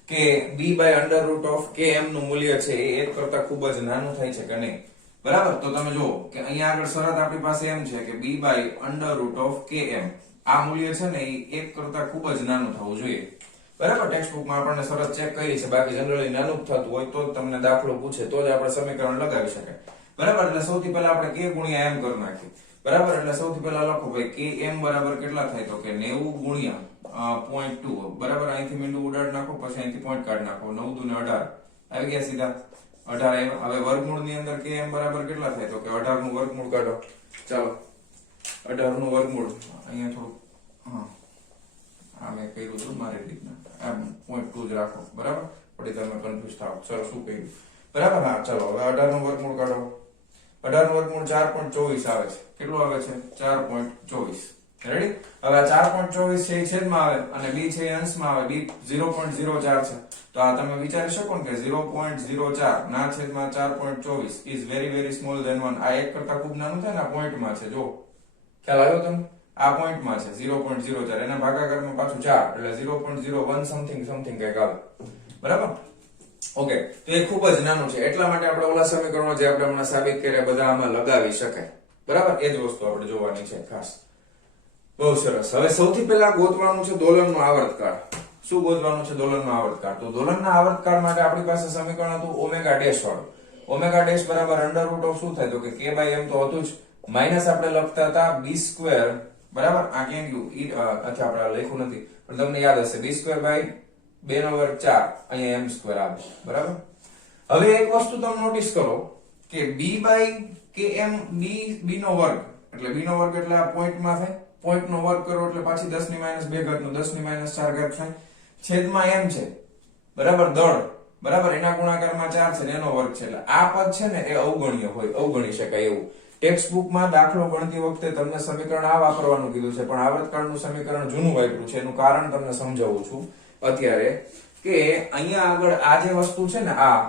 કે b by under root of km નું મૂલ્ય છે એ 1 કરતા ખૂબ જ નાનું થાય છે કે નહીં બરાબર તો તમે જુઓ કે અહીંયા આગળ શરત આપણી પાસે એમ છે કે b by under root of km આ મૂલ્ય છે ને એ 1 કરતા ખૂબ જ નાનું થવું જોઈએ બરાબર ટેક્સ્ટબુકમાં આપણને શરત ચેક કરી છે બાકી જનરલી નાનું થતું હોય તો તમને દાખલો પૂછે તો જ આપણે સમીકરણ લગાવી શકાય બરાબર એટલે સૌથી પહેલા આપણે k ગુણ્યા m કરી નાખીએ બરાબર એટલે સૌથી પહેલા લખો ભાઈ km બરાબર કેટલા થાય તો કે 90 ગુણ્યા 0.2 બરાબર અહીંથી મીંડું ઉડાડ નાખો પછી અહીંથી પોઈન્ટ કાઢ નાખો 9 દુ ને 18 આવી ગયા સીધા 18 હવે વર્ગમૂળ ની અંદર km બરાબર કેટલા થાય તો કે 18 નું વર્ગમૂળ કાઢો ચાલો 18 નું વર્ગમૂળ અહીંયા થોડું હા આ મેં કર્યું હતું મારી રીતના એમ 0.2 જ રાખો બરાબર પછી તમે કન્ફ્યુઝ થાવ સર શું કર્યું બરાબર હા ચલો હવે 18 નું વર્ગમૂળ કાઢો 18 નું વર્ગમૂળ 4.24 આવે છે કેટલું આવે છે 4.24 રેડી હવે આ 4.24 છે એ છેદમાં આવે અને b છે એ અંશમાં આવે b 0.04 છે તો આ તમે વિચારી શકો ને કે 0.04 ના છેદમાં 4.24 ઇઝ વેરી સ્મોલ ધેન 1 આ એક કરતા ખૂબ નાનું થાય ને આ પોઈન્ટમાં છે જો ખ્યાલ આવ્યો તમને આ પોઈન્ટમાં છે 0.04 એના ભાગાકારમાં પાછું 4 એટલે 0.01 સમથિંગ કઈક આવે બરાબર ઓકે તો એ ખૂબ જ નાનું છે એટલા માટે આપણે ઓલા સમીકરણો જે આપણે હમણાં સાબિત કર્યા બધા આમાં લગાવી શકાય બરાબર એ જ વસ્તુ આપણે જોવાની છે ખાસ બહુ સરસ હવે સૌથી પહેલા ગોતવાનું છે દોલનનો આવર્તકાળ શું ગોતવાનું છે દોલનનો આવર્તકાળ તો દોલનના આવર્તકાળ માટે આપણી પાસે સમીકરણ હતું ઓમેગા ડેશ વાળું ઓમેગા ડેશ બરાબર અંડર રૂટ ઓફ શું થાય તો કે k બાય m તો હતું જ માઈનસ આપણે લખતા હતા b સ્ક્વેર બરાબર આ ક્યાં ગયું અથવા આપણે લખ્યું નથી પણ તમને યાદ હશે b સ્ક્વેર બાય 2/4 અહીંયા m સ્ક્વેર આવે બરાબર હવે એક વસ્તુ તમે નોટિસ કરો કે b બાય km b નો વર્ગ એટલે b નો વર્ગ એટલે આ પોઈન્ટમાં થાય પોઈન્ટ નો વર્ગ કરો એટલે પાછી 10 ની -2 ઘાત નો 10 ની -4 ઘાત થાય છેદમાં m છે બરાબર દળ બરાબર, એના ગુણાકારમાં 4 છે ને એનો વર્ગ છે, એટલે આ પદ છે ને એ અવગણ્ય હોય, અવગણી શકાય એવું. ટેક્સ્ટ બુકમાં દાખલો ગણતી વખતે તમને સમીકરણ આ વાપરવાનું કીધું છે, પણ આવર્તકાળનું સમીકરણ જૂનું વાપર્યું છે. એનું કારણ તમને સમજાવું છું અત્યારે કે અહીંયા આગળ આ જે વસ્તુ છે ને આ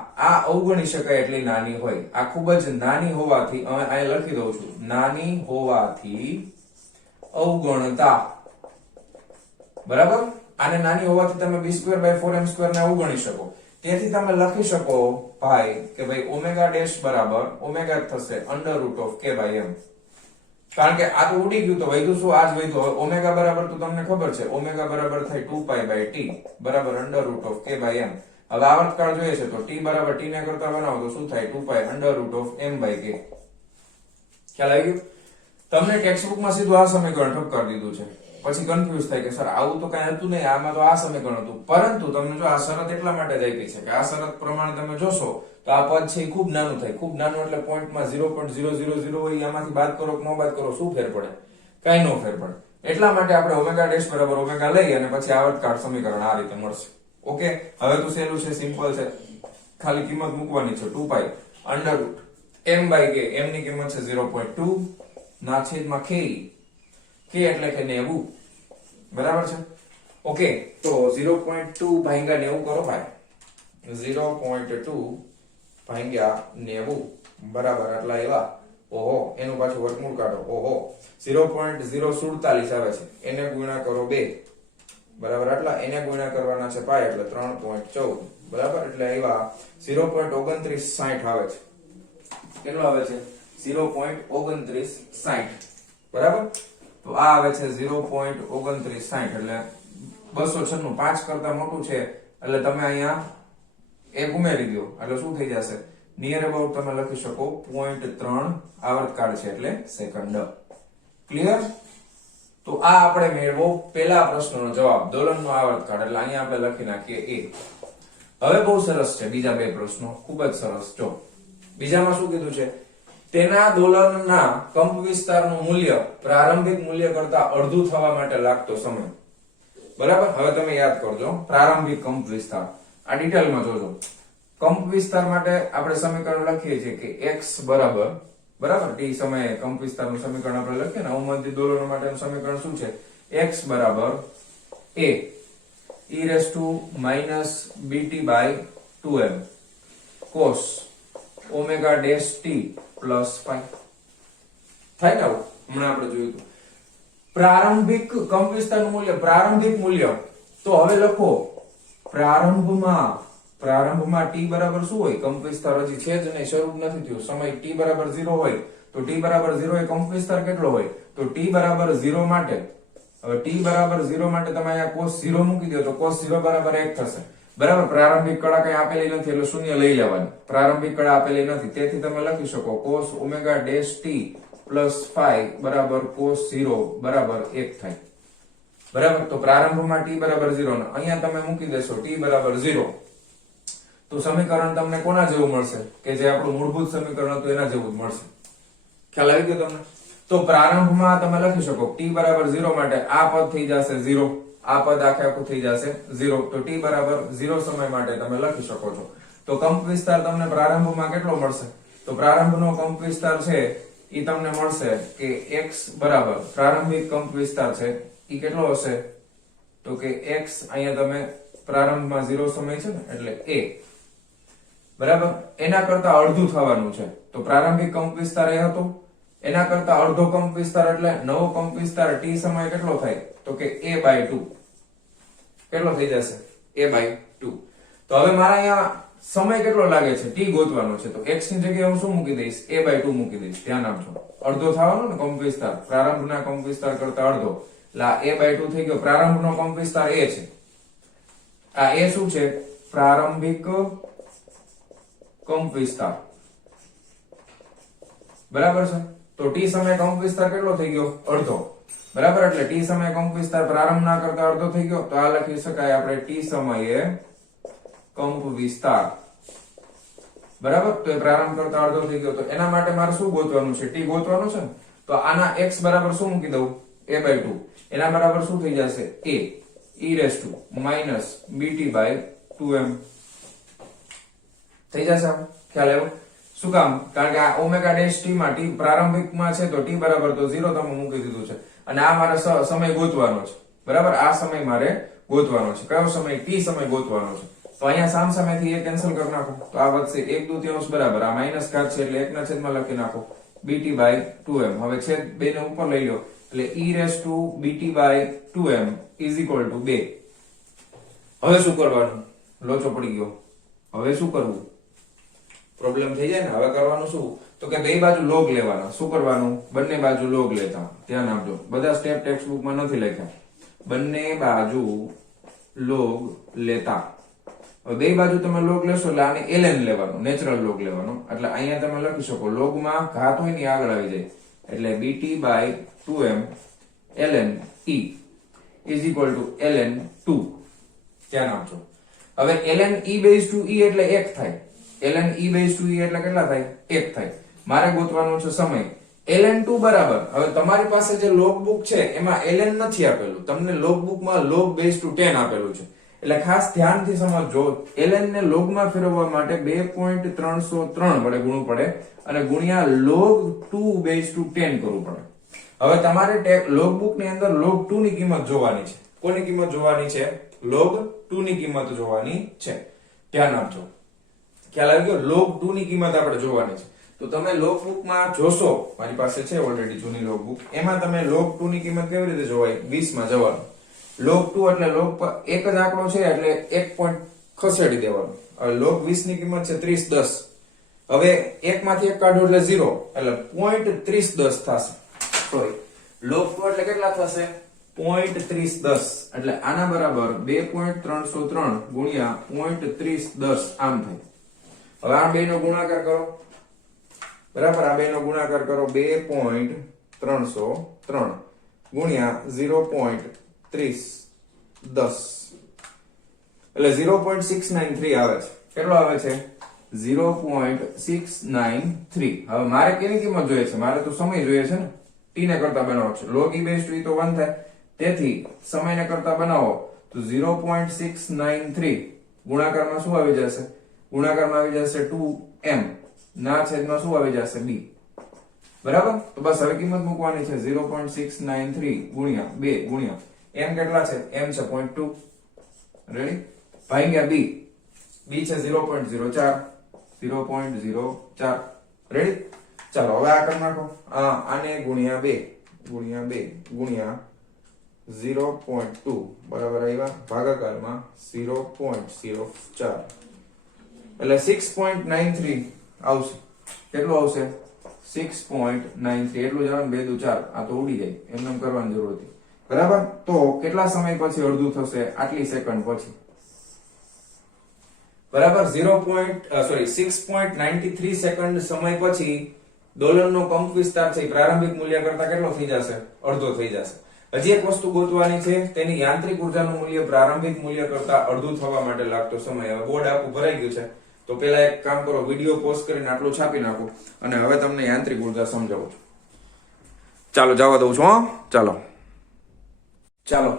અવગણી શકાય એટલી નાની હોય. આ ખૂબ જ નાની હોવાથી અહીંયા લખી દઉં છું, નાની હોવાથી અવગણતા. બરાબર, આને નાની હોવાથી તમે b²/4m² ને અવગણી શકો. તેથી તમે લખી શકો ભાઈ કે ભાઈ ઓમેગા ડેશ બરાબર ઓમેગા થશે √k/m. કારણ કે આ તો ઉડી ગયું, તો વધ્યું શું? આ જ વધ્યું. હવે ઓમેગા બરાબર તો તમને ખબર છે, ઓમેગા બરાબર થાય 2π/t બરાબર √k/m. હવે આવર્તકાળ જોઈએ છે તો t બરાબર t ને કરતા બનાવો તો શું થાય? 2π √m/k. ખ્યાલ આવી ગયો? તમને ટેક્સ્ટ બુકમાં સીધું આ સમીકરણ ઠપકાર દીધું છે, પછી કન્ફ્યુઝ થાય કે સર આવું તો કઈ હતું નહીં, આમાં તો આ સમીકરણ હતું. પરંતુ તમને જો આ શરત એટલા માટે જ આપી છે કે આ શરત પ્રમાણે તમે જોશો તો આ પદ છે એ ખૂબ નાનું થાય. ખૂબ નાનું એટલે પોઈન્ટમાં 0.000 હોય, આમાંથી બાદ કરો કે ન બાદ કરો શું ફેર પડે? કઈ નો ફેર પડે. એટલા માટે આપણે ઓમેગા ડેશ બરાબર ઓમેગા લઈ અને પછી આવર્તકાળ સમીકરણ આ રીતે મળશે. ઓકે, હવે તો સહેલું છે, સિમ્પલ છે, ખાલી કિંમત મૂકવાની છે 2π √m/k. m ની કિંમત છે 0.2 ના છેદમાં k. k એટલે કે 90. બરાબર છે? ઓકે, તો 0.2 ભાગ્યા 90 કરો ભાઈ. 0.2 ભાગ્યા 90 બરાબર આટલા એવા. ઓહો, એનું પાછું વર્ગમૂળ કાઢો. ઓહો, 0.047 આવે છે, એને ગુણ્યા કરો 2 બરાબર આટલા. એને ગુણ્યા કરવાના છે પાય એટલે 3.14 બરાબર, એટલે એવા 0.2960 આવે છે. કેટલો આવે છે? 0.2960 બરાબર. તો આ આવે છે 0.2960 એટલે 296. 5 કરતા મોટું છે એટલે તમે અહીંયા એક ઉમેરી દો એટલે શું થઈ જશે? નિયર અબાઉટ તમે લખી શકો 0.3 આવર્તકાળ છે એટલે સેકન્ડ. ક્લિયર? તો આ આપણે મેળવો પહેલા પ્રશ્નનો જવાબ, દોલનનો આવર્તકાળ. એટલે અહીંયા આપણે લખી નાખીએ a. હવે બહુ સરસ છે બીજા બે પ્રશ્નો, ખૂબ જ સરસ. જો બીજામાં શું કીધું છે? તેના દોલનના કંપવિસ્તારનું મૂલ્ય પ્રારંભિક મૂલ્ય કરતા અડધું થવા માટે લાગતો સમય. બરાબર, હવે તમે યાદ કરજો પ્રારંભિક કંપવિસ્તાર. આ ડિટેલમાં જોજો. કંપવિસ્તાર માટે આપણે સમીકરણ લખીએ છીએ કે x બરાબર t સમયે કંપવિસ્તારનું સમીકરણ આપણે લખીએ ને, અવમંદિત દોલનો માટેનું સમીકરણ શું છે? x બરાબર a e−bt/2m cos omega dash t plus pi. થાય ને આવું? હમણાં આપણે જોયું હતું પ્રારંભિક કંપવિસ્તારનું મૂલ્ય, પ્રારંભિક મૂલ્ય. તો હવે લખો પ્રારંભમાં t બરાબર શું હોય? કંપવિસ્તાર હજી છે જ નહીં, શરૂ નથી થયું. સમય t બરાબર 0 હોય તો t બરાબર 0 એ કંપવિસ્તાર કેટલો હોય? તો t બરાબર 0 માટે, હવે t બરાબર 0 માટે તમે અહીંયા cos 0 મૂકી દો તો cos 0 બરાબર 1 થશે. બરાબર, પ્રારંભિક કળા કઈ આપેલી નથી એટલે શૂન્ય લઈ લેવાની. પ્રારંભિક કળા આપેલી નથી, તેથી તમે લખી શકો cos omega dash t plus phi બરાબર cos 0 બરાબર 1 થાય. બરાબર, તો પ્રારંભમાં t બરાબર 0 ને અહીંયા તમે મૂકી દેશો t બરાબર 0 તો સમીકરણ તમને કોના જેવું મળશે? કે જે આપણું મૂળભૂત સમીકરણ હતું એના જેવું જ મળશે. ખ્યાલ આવી ગયો તમને? તો પ્રારંભમાં તમે લખી શકો t બરાબર 0 માટે આ પદ થઈ જશે 0, આ પદ આખું થઈ જશે 0. તો t બરાબર 0 સમય માટે તમે લખી શકો છો. તો કંપવિસ્તાર તમને પ્રારંભમાં કેટલો મળશે? તો પ્રારંભનો કંપવિસ્તાર છે ઈ તમને મળશે કે x બરાબર પ્રારંભિક કંપવિસ્તાર છે ઈ કેટલો હશે? તો કે x અહીંયા તમે પ્રારંભમાં 0 સમય છે ને એટલે a બરાબર, એના કરતા અડધું થવાનું છે. તો પ્રારંભિક કંપવિસ્તાર એ હતો, એના કરતા અડધો કંપવિસ્તાર એટલે નવો કંપવિસ્તાર t સમય કેટલો થાય? તો કે a/2 કેટલો થઈ જશે? a/2. તો હવે મારા અહીંયા સમય કેટલો લાગે છે? t ગોતવાનો છે. તો x ની જગ્યાએ હું શું મૂકી દઈશ? a/2 મૂકી દઈશ. ધ્યાન આપજો, અડધો થવાનો ને કંપવિસ્તાર, પ્રારંભના કંપવિસ્તાર કરતા અડધો એટલે આ a/2 થઈ ગયો. પ્રારંભનો કંપવિસ્તાર a છે. આ a શું છે? પ્રારંભિક કંપવિસ્તાર. બરાબર છે? તો t સમય કંપવિસ્તાર કેટલો થઈ ગયો? અડધો. બરાબર, એટલે t સમય કંપવિસ્તાર પ્રારંભના કરતા અડધો થઈ ગયો. તો આ લખી શકાય આપણે t સમયે કંપવિસ્તાર. બરાબર, તો એ પ્રારંભ કરતા અડધો થઈ ગયો. તો એના માટે મારે શું ગોતવાનું છે? t ગોતવાનું છે ને. તો આના x બરાબર શું મૂકી દઉં? a/2. એના બરાબર શું થઈ જશે? a e−bt/2m. થઈ જશે ખ્યાલ આવ્યો શું કામ કારણ કે આ ઓમેગા ડેશ ટી માં ટી પ્રારંભિકમાં છે તો ટી બરાબર તો 0 તમે મૂકી દીધું છે અને આ મારે સમય ગોતવાનો છે બરાબર આ સમય મારે ગોતવાનો છે કયો સમય ટી સમય ગોતવાનો છે તો અહીંયા સામ સામેથી એ કેન્સલ કરી નાખો તો આ વધશે 1/2 બરાબર આ માઈનસ ઘાત છે એટલે 1 ના છેદમાં લખી નાખો bt/2m હવે છેદ 2 ને ઉપર લઈ લો એટલે e/bt/2m = 2 હવે શું કરવાનું લોચો પડી ગયો હવે શું કરવું પ્રોબ્લેમ થઈ જાય ને હવે કરવાનું શું તો કે બે બાજુ લોગ લેવાના શું કરવાનું બંને બાજુ લોગ લેતા ધ્યાન આપજો બધા સ્ટેપ ટેક્સ્ટ બુક માં નથી લખ્યા બંને બાજુ લોગ લેતા હવે બે બાજુ તમે લોગ લેશો એટલે આને ln લેવાનો નેચરલ લોગ લેવાનો એટલે અહીંયા તમે લખી શકો લોગ માં ઘાત હોય ની આગળ આવી જાય એટલે bt/2m ln e = ln 2 ધ્યાન આપજો હવે ln e/e એટલે 1 થાય ln e/e એટલે કેટલા થાય 1 થાય મારે ગોતવાનું છે સમય ln2 બરાબર હવે તમારી પાસે જે લોગ બુક છે એમાં ln નથી આપેલું તમને લોગ બુક માં log/10 આપેલું છે એટલે ખાસ ધ્યાનથી સમજજો ln ને log માં ફેરવવા માટે 2.303 વડે ગુણવું પડે અને ગુણ્યા log2/10 કરવું પડે હવે તમારે લોગ બુક ની અંદર log2 ની કિંમત જોવાની છે કોની કિંમત જોવાની છે log2 ની કિંમત જોવાની છે ધ્યાન આપજો ખ્યાલ આવી ગયો log2 ની કિંમત આપણે જોવાની છે તો તમે લોગ બુક માં જોશો મારી પાસે છે ઓલરેડી જૂની લોગ બુક એમાં તમે log2 ની કિંમત કેવી રીતે જોવાય 20 માં જવાનું log2 એટલે log પર એક જ આંકડો છે એટલે 1 પોઈન્ટ ખસેડી દેવાનો હવે log 20 ની કિંમત છે 3010 હવે 1 માંથી 1 કાઢો એટલે 0 એટલે 0.3010 થશે સોરી log2 એટલે કેટલા થશે 0.3010 એટલે આના બરાબર 2.303 ગુણ્યા 0.3010 આમ થાય હવે આ બે નો ગુણાકાર કરો બરાબર આ બે નો ગુણાકાર કરો 2.303 ગુણ્યા 0.3010 એટલે 0.693 આવે છે કેટલો આવે છે 0.693 હવે મારે કેની કિંમત જોઈએ છે મારે તો સમય જોઈએ છે ને t ને કરતા બનાવો છે log e/e તો 1 થાય તેથી સમયને કરતા બનાવો તો 0.693 ગુણાકારમાં શું આવી જશે ગુણાકારમાં આવી જશે 2m ના છેદમાં શું આવી જશે b બરાબર તો બસ હવે કિંમત મૂકવાની છે 0.693 ગુણ્યા 2 ગુણ્યા m કેટલા છે m છે 0.2 રેડી ભાગ્યા b b છે 0.04 રેડી ચાલો હવે આ કરી નાખો આને ગુણ્યા 2 ગુણ્યા 0.2 બરાબર આવ્યા ભાગાકારમાં 0.04 એટલે 6.93 આવશે કેટલું આવશે 6.93 એટલું જવાનું 2 દુ 4 આ તો ઉડી જાય એમને કરવાની જરૂર હતી બરાબર તો કેટલા સમય પછી અડધું થશે આટલી સેકન્ડ પછી બરાબર 6.93 સેકન્ડ સમય પછી ડોલરનો કંપ વિસ્તાર છે પ્રારંભિક મૂલ્ય કરતા કેટલો થઈ જશે અડધો થઈ જશે હજી એક વસ્તુ ગોતવાની છે તેની યાંત્રિક ઉર્જાનું મૂલ્ય પ્રારંભિક મૂલ્ય કરતા અડધું થવા માટે લાગતો સમય હવે બોર્ડ આખું ભરાઈ ગયું છે તો પેલા એક કામ કરો વિડિયો પોઝ કરીને આટલું છાપી નાખો અને હવે તમને યાંત્રિક ઉર્જા સમજાવું છું ચાલો જવા દઉં છું ચાલો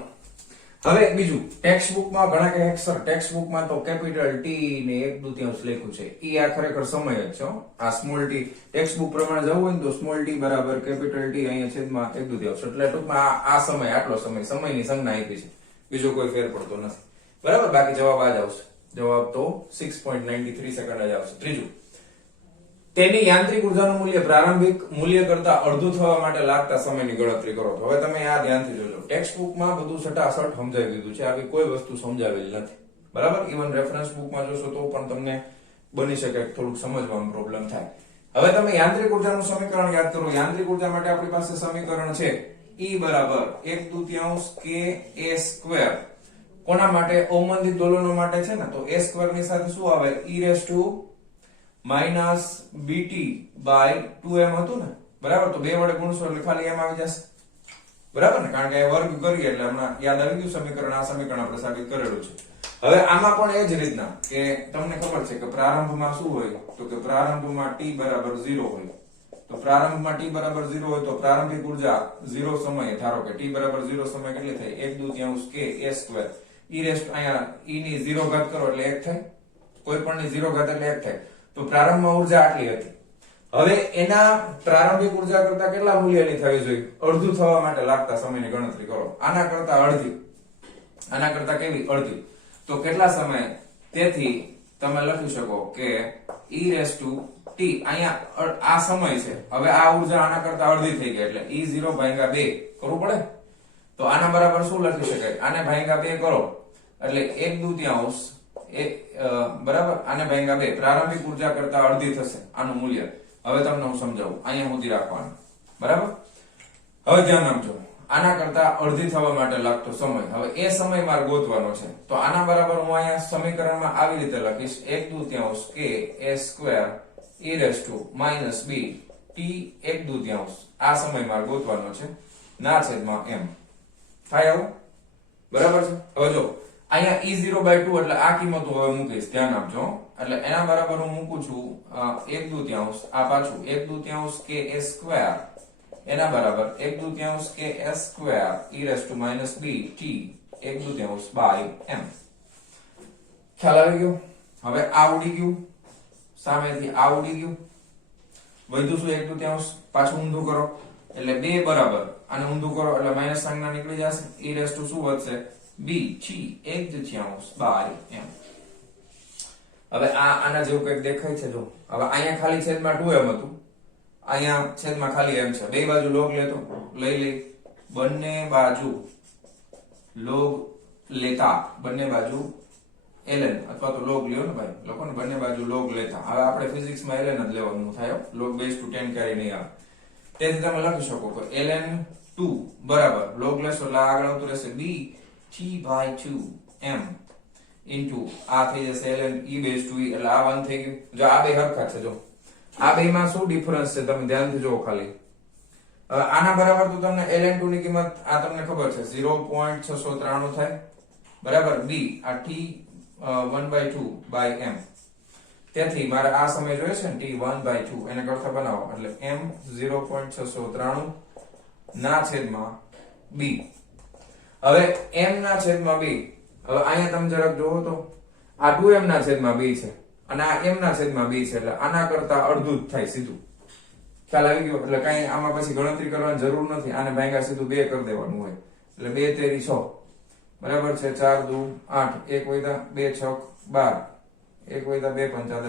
હવે બીજું ટેક્સ્ટ બુકમાં ઘણા કે અક્ષર ટેક્સ્ટ બુકમાં તો કેપિટલ ટી ને 1/2 લખ્યું છે ઈ આ ખરેખર સમય જ છે આ સ્મોલ ટી ટેક્સ્ટ બુક પ્રમાણે જવું હોય ને તો સ્મોલ ટી બરાબર કેપિટલ ટી અહીંયા છેદમાં 1/2 એટલે ટૂંકમાં આ સમય આટલો સમયની સંજ્ઞા આપી છે બીજો કોઈ ફેર પડતો નથી બરાબર બાકી જવાબ આ જ આવશે જવાબ તો 6.93 સેકન્ડ જ આવશે ત્રીજું તેની યાંત્રિક ઉર્જાનું મૂલ્ય પ્રારંભિક મૂલ્ય કરતા અડધું થવા માટે લાગતા સમયની ગણતરી કરો તો હવે તમે આ ધ્યાનથી જોજો ટેક્સ્ટ બુકમાં બધું સટાસટ સમજાવી દીધું છે આવી કોઈ વસ્તુ સમજાવેલી નથી બરાબર ઇવન રેફરન્સ બુકમાં જોશો તો પણ તમને બની શકે થોડુંક સમજવામાં પ્રોબ્લેમ થાય હવે તમે યાંત્રિક ઉર્જાનું સમીકરણ યાદ કરો યાંત્રિક ઉર્જા માટે આપણી પાસે સમીકરણ છે E બરાબર 1/2 ka² કોના માટે અવમંદિત દોલનો માટે છે ને તો a² ની સાથે શું આવે -bt/2m હતું ને બરાબર તો બે વડે ગુણશો એટલે ખાલી m આવી જશે બરાબર ને કારણ કે વર્ગ કરીએ એટલે હમણાં યાદ આવી ગયું સમીકરણ આ સમીકરણ આપણે સાબિત કરેલું છે હવે આમાં પણ એ જ રીતના કે તમને ખબર છે કે પ્રારંભમાં શું હોય તો કે પ્રારંભમાં t બરાબર 0 હોય તો પ્રારંભમાં t બરાબર 0 હોય તો પ્રારંભિક ઉર્જા 0 સમયે ધારો કે t બરાબર 0 સમય કેટલી થાય 1/2 ka² અહીંયા e ની 0 ઘાત કરો એટલે 1 થાય કોઈ પણ ની 0 ઘાત એટલે 1 થાય તો પ્રારંભમાં ઉર્જા આટલી હતી. હવે એના પ્રારંભિક ઉર્જા કરતા કેટલા મૂલ્યની થવી જોઈએ? અડધું થવા માટે લાગતા સમયની ગણતરી કરો. આના કરતા અડધી, આના કરતા કેવી? અડધી. તો કેટલા સમય? તેથી તમે લખી શકો કે e raised to t, અહીંયા આ સમય છે. હવે આ ઉર્જા આના કરતા અડધી થઈ ગઈ એટલે e0 ભાગ્યા 2 કરવું પડે. તો આના બરાબર શું લખી શકાય? આને ભાગ્યા 2 કરો એટલે 1/2 બરાબર. આને ભાગ્યા 2 પ્રારંભિક ઉર્જા કરતા અડધી થશે આનું મૂલ્ય. હવે તમને હું સમજાવું. અહીંયા સુધી રાખવાનું, બરાબર. હવે ધ્યાન આપજો. આના કરતા અડધી થવા માટે લાગતો સમય, હવે એ સમય મારે ગોતવાનો છે. તો આના બરાબર હું અહીંયા સમીકરણમાં આવી રીતે લખીશ 1/2 k a² e raised to -b t 1/2. આ સમય મારે ગોતવાનો છે ના છેદમાં m. થાય આવું? બરાબર છે. હવે જો અહીંયા e0/2 એટલે આ કિંમતો હવે મૂકીશ, ધ્યાન આપજો. એટલે એના બરાબર હું મૂકું છું 1/2, આ પાછું 1/2 k a² એના બરાબર 1/2 k s² e raised to -b t 1/2 by m. ખ્યાલ આવી ગયો? હવે આ ઉડી ગયું, સામેથી આ ઉડી ગયું, વધ્યું શું? 1/2. પાછું ઊંધું કરો એટલે 2 બરાબર આને ઊંધું કરો એટલે માઈનસ સંજ્ઞા નીકળી જશે. e raised to શું વધશે? b t 1/2 by m. હવે આના જેવું કંઈક દેખાય છે. જો હવે અહીંયા ખાલી છેદમાં 2m હતું, અહીંયા છેદમાં ખાલી m છે. બે બાજુ log લેતો લઈ બંને બાજુ log લેતા, બંને બાજુ ln અથવા તો log લ્યો ને ભાઈ, લોકો ને બંને બાજુ log લેતા. હવે આપણે ફિઝિક્સમાં ln જ લેવાનું થાય, log base to 10 ક્યારે નહીં આવે. તેથી તમે લખી શકો કે ln2 બરાબર log લેશો એટલે આગળ આવતું રહેશે b t/2 m ઇન્ટુ આ થઈ જશે ln e base to e એટલે આ 1 થઈ ગયું. જો આ બે હરખા છે. જો આ બેમાં શું ડિફરન્સ છે તમે ધ્યાનથી જોવો ખાલી. હવે આના બરાબર તો તમને ln2 ની કિંમત આ તમને ખબર છે 0.693 થાય, બરાબર. b આ t 1/2 by m. તેથી મારે આ સમય જોઈએ છે ને t 1/2 એને કરતા બનાવો એટલે m 0.693 ના છેદમાં b. હવે m ના છેદમાં b, હવે અહીંયા તમે જરાક જોવો તો આ 2m ના છેદમાં b છે અને આ m ના છેદમાં b છે એટલે આના કરતા અડધું જ થાય સીધું. ખ્યાલ આવી ગયો? એટલે કઈ આમાં પછી ગણતરી કરવાની જરૂર નથી, આને ભાગ્યા સીધું 2 કરી દેવાનું હોય એટલે 2 તેરી 6 બરાબર છે. 4 દુ 8, 1 વૈધા 2 છક 12, 1 વૈધા 2 પંચા 10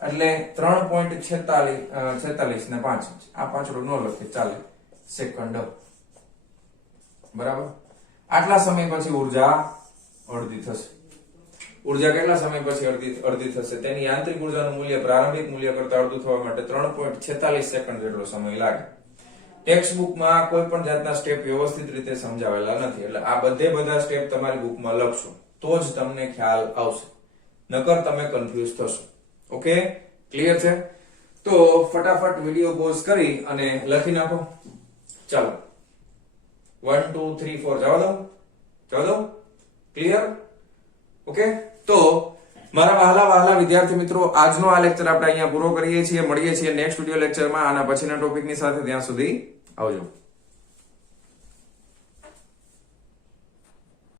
એટલે 3.46 ને 5 આ પાછળ નો લખે ચાલે સેકન્ડ, બરાબર. આટલા સમય પછી ઉર્જા અડધી થશે. ઉર્જા કેટલા સમય પછી અડધી થશે? તેની યાંત્રિક ઉર્જાનું મૂલ્ય પ્રારંભિક મૂલ્ય કરતા અડધું થવા માટે 3.46 સેકન્ડ જેટલો સમય લાગે. ટેક્સ્ટ બુકમાં કોઈ પણ જાતના સ્ટેપ વ્યવસ્થિત રીતે સમજાવેલા નથી, એટલે આ બધા સ્ટેપ તમારી બુકમાં લખશો તો જ તમને ખ્યાલ આવશે, નકર તમે કન્ફ્યુઝ થશો. ઓકે, ક્લિયર છે? તો ફટાફટ વિડિયો પોઝ કરી અને લખી નાખો. ચાલો 1 2 3 4 જવા દો. ક્લિયર? ઓકે, તો મારા વહાલા વિદ્યાર્થી મિત્રો, આજનો આ લેક્ચર આપણે અહીંયા પૂરો કરીએ છીએ. મળીએ છીએ નેક્સ્ટ વિડિયો લેક્ચરમાં આના પછીના ટોપિકની સાથે. ત્યાં સુધી આવજો.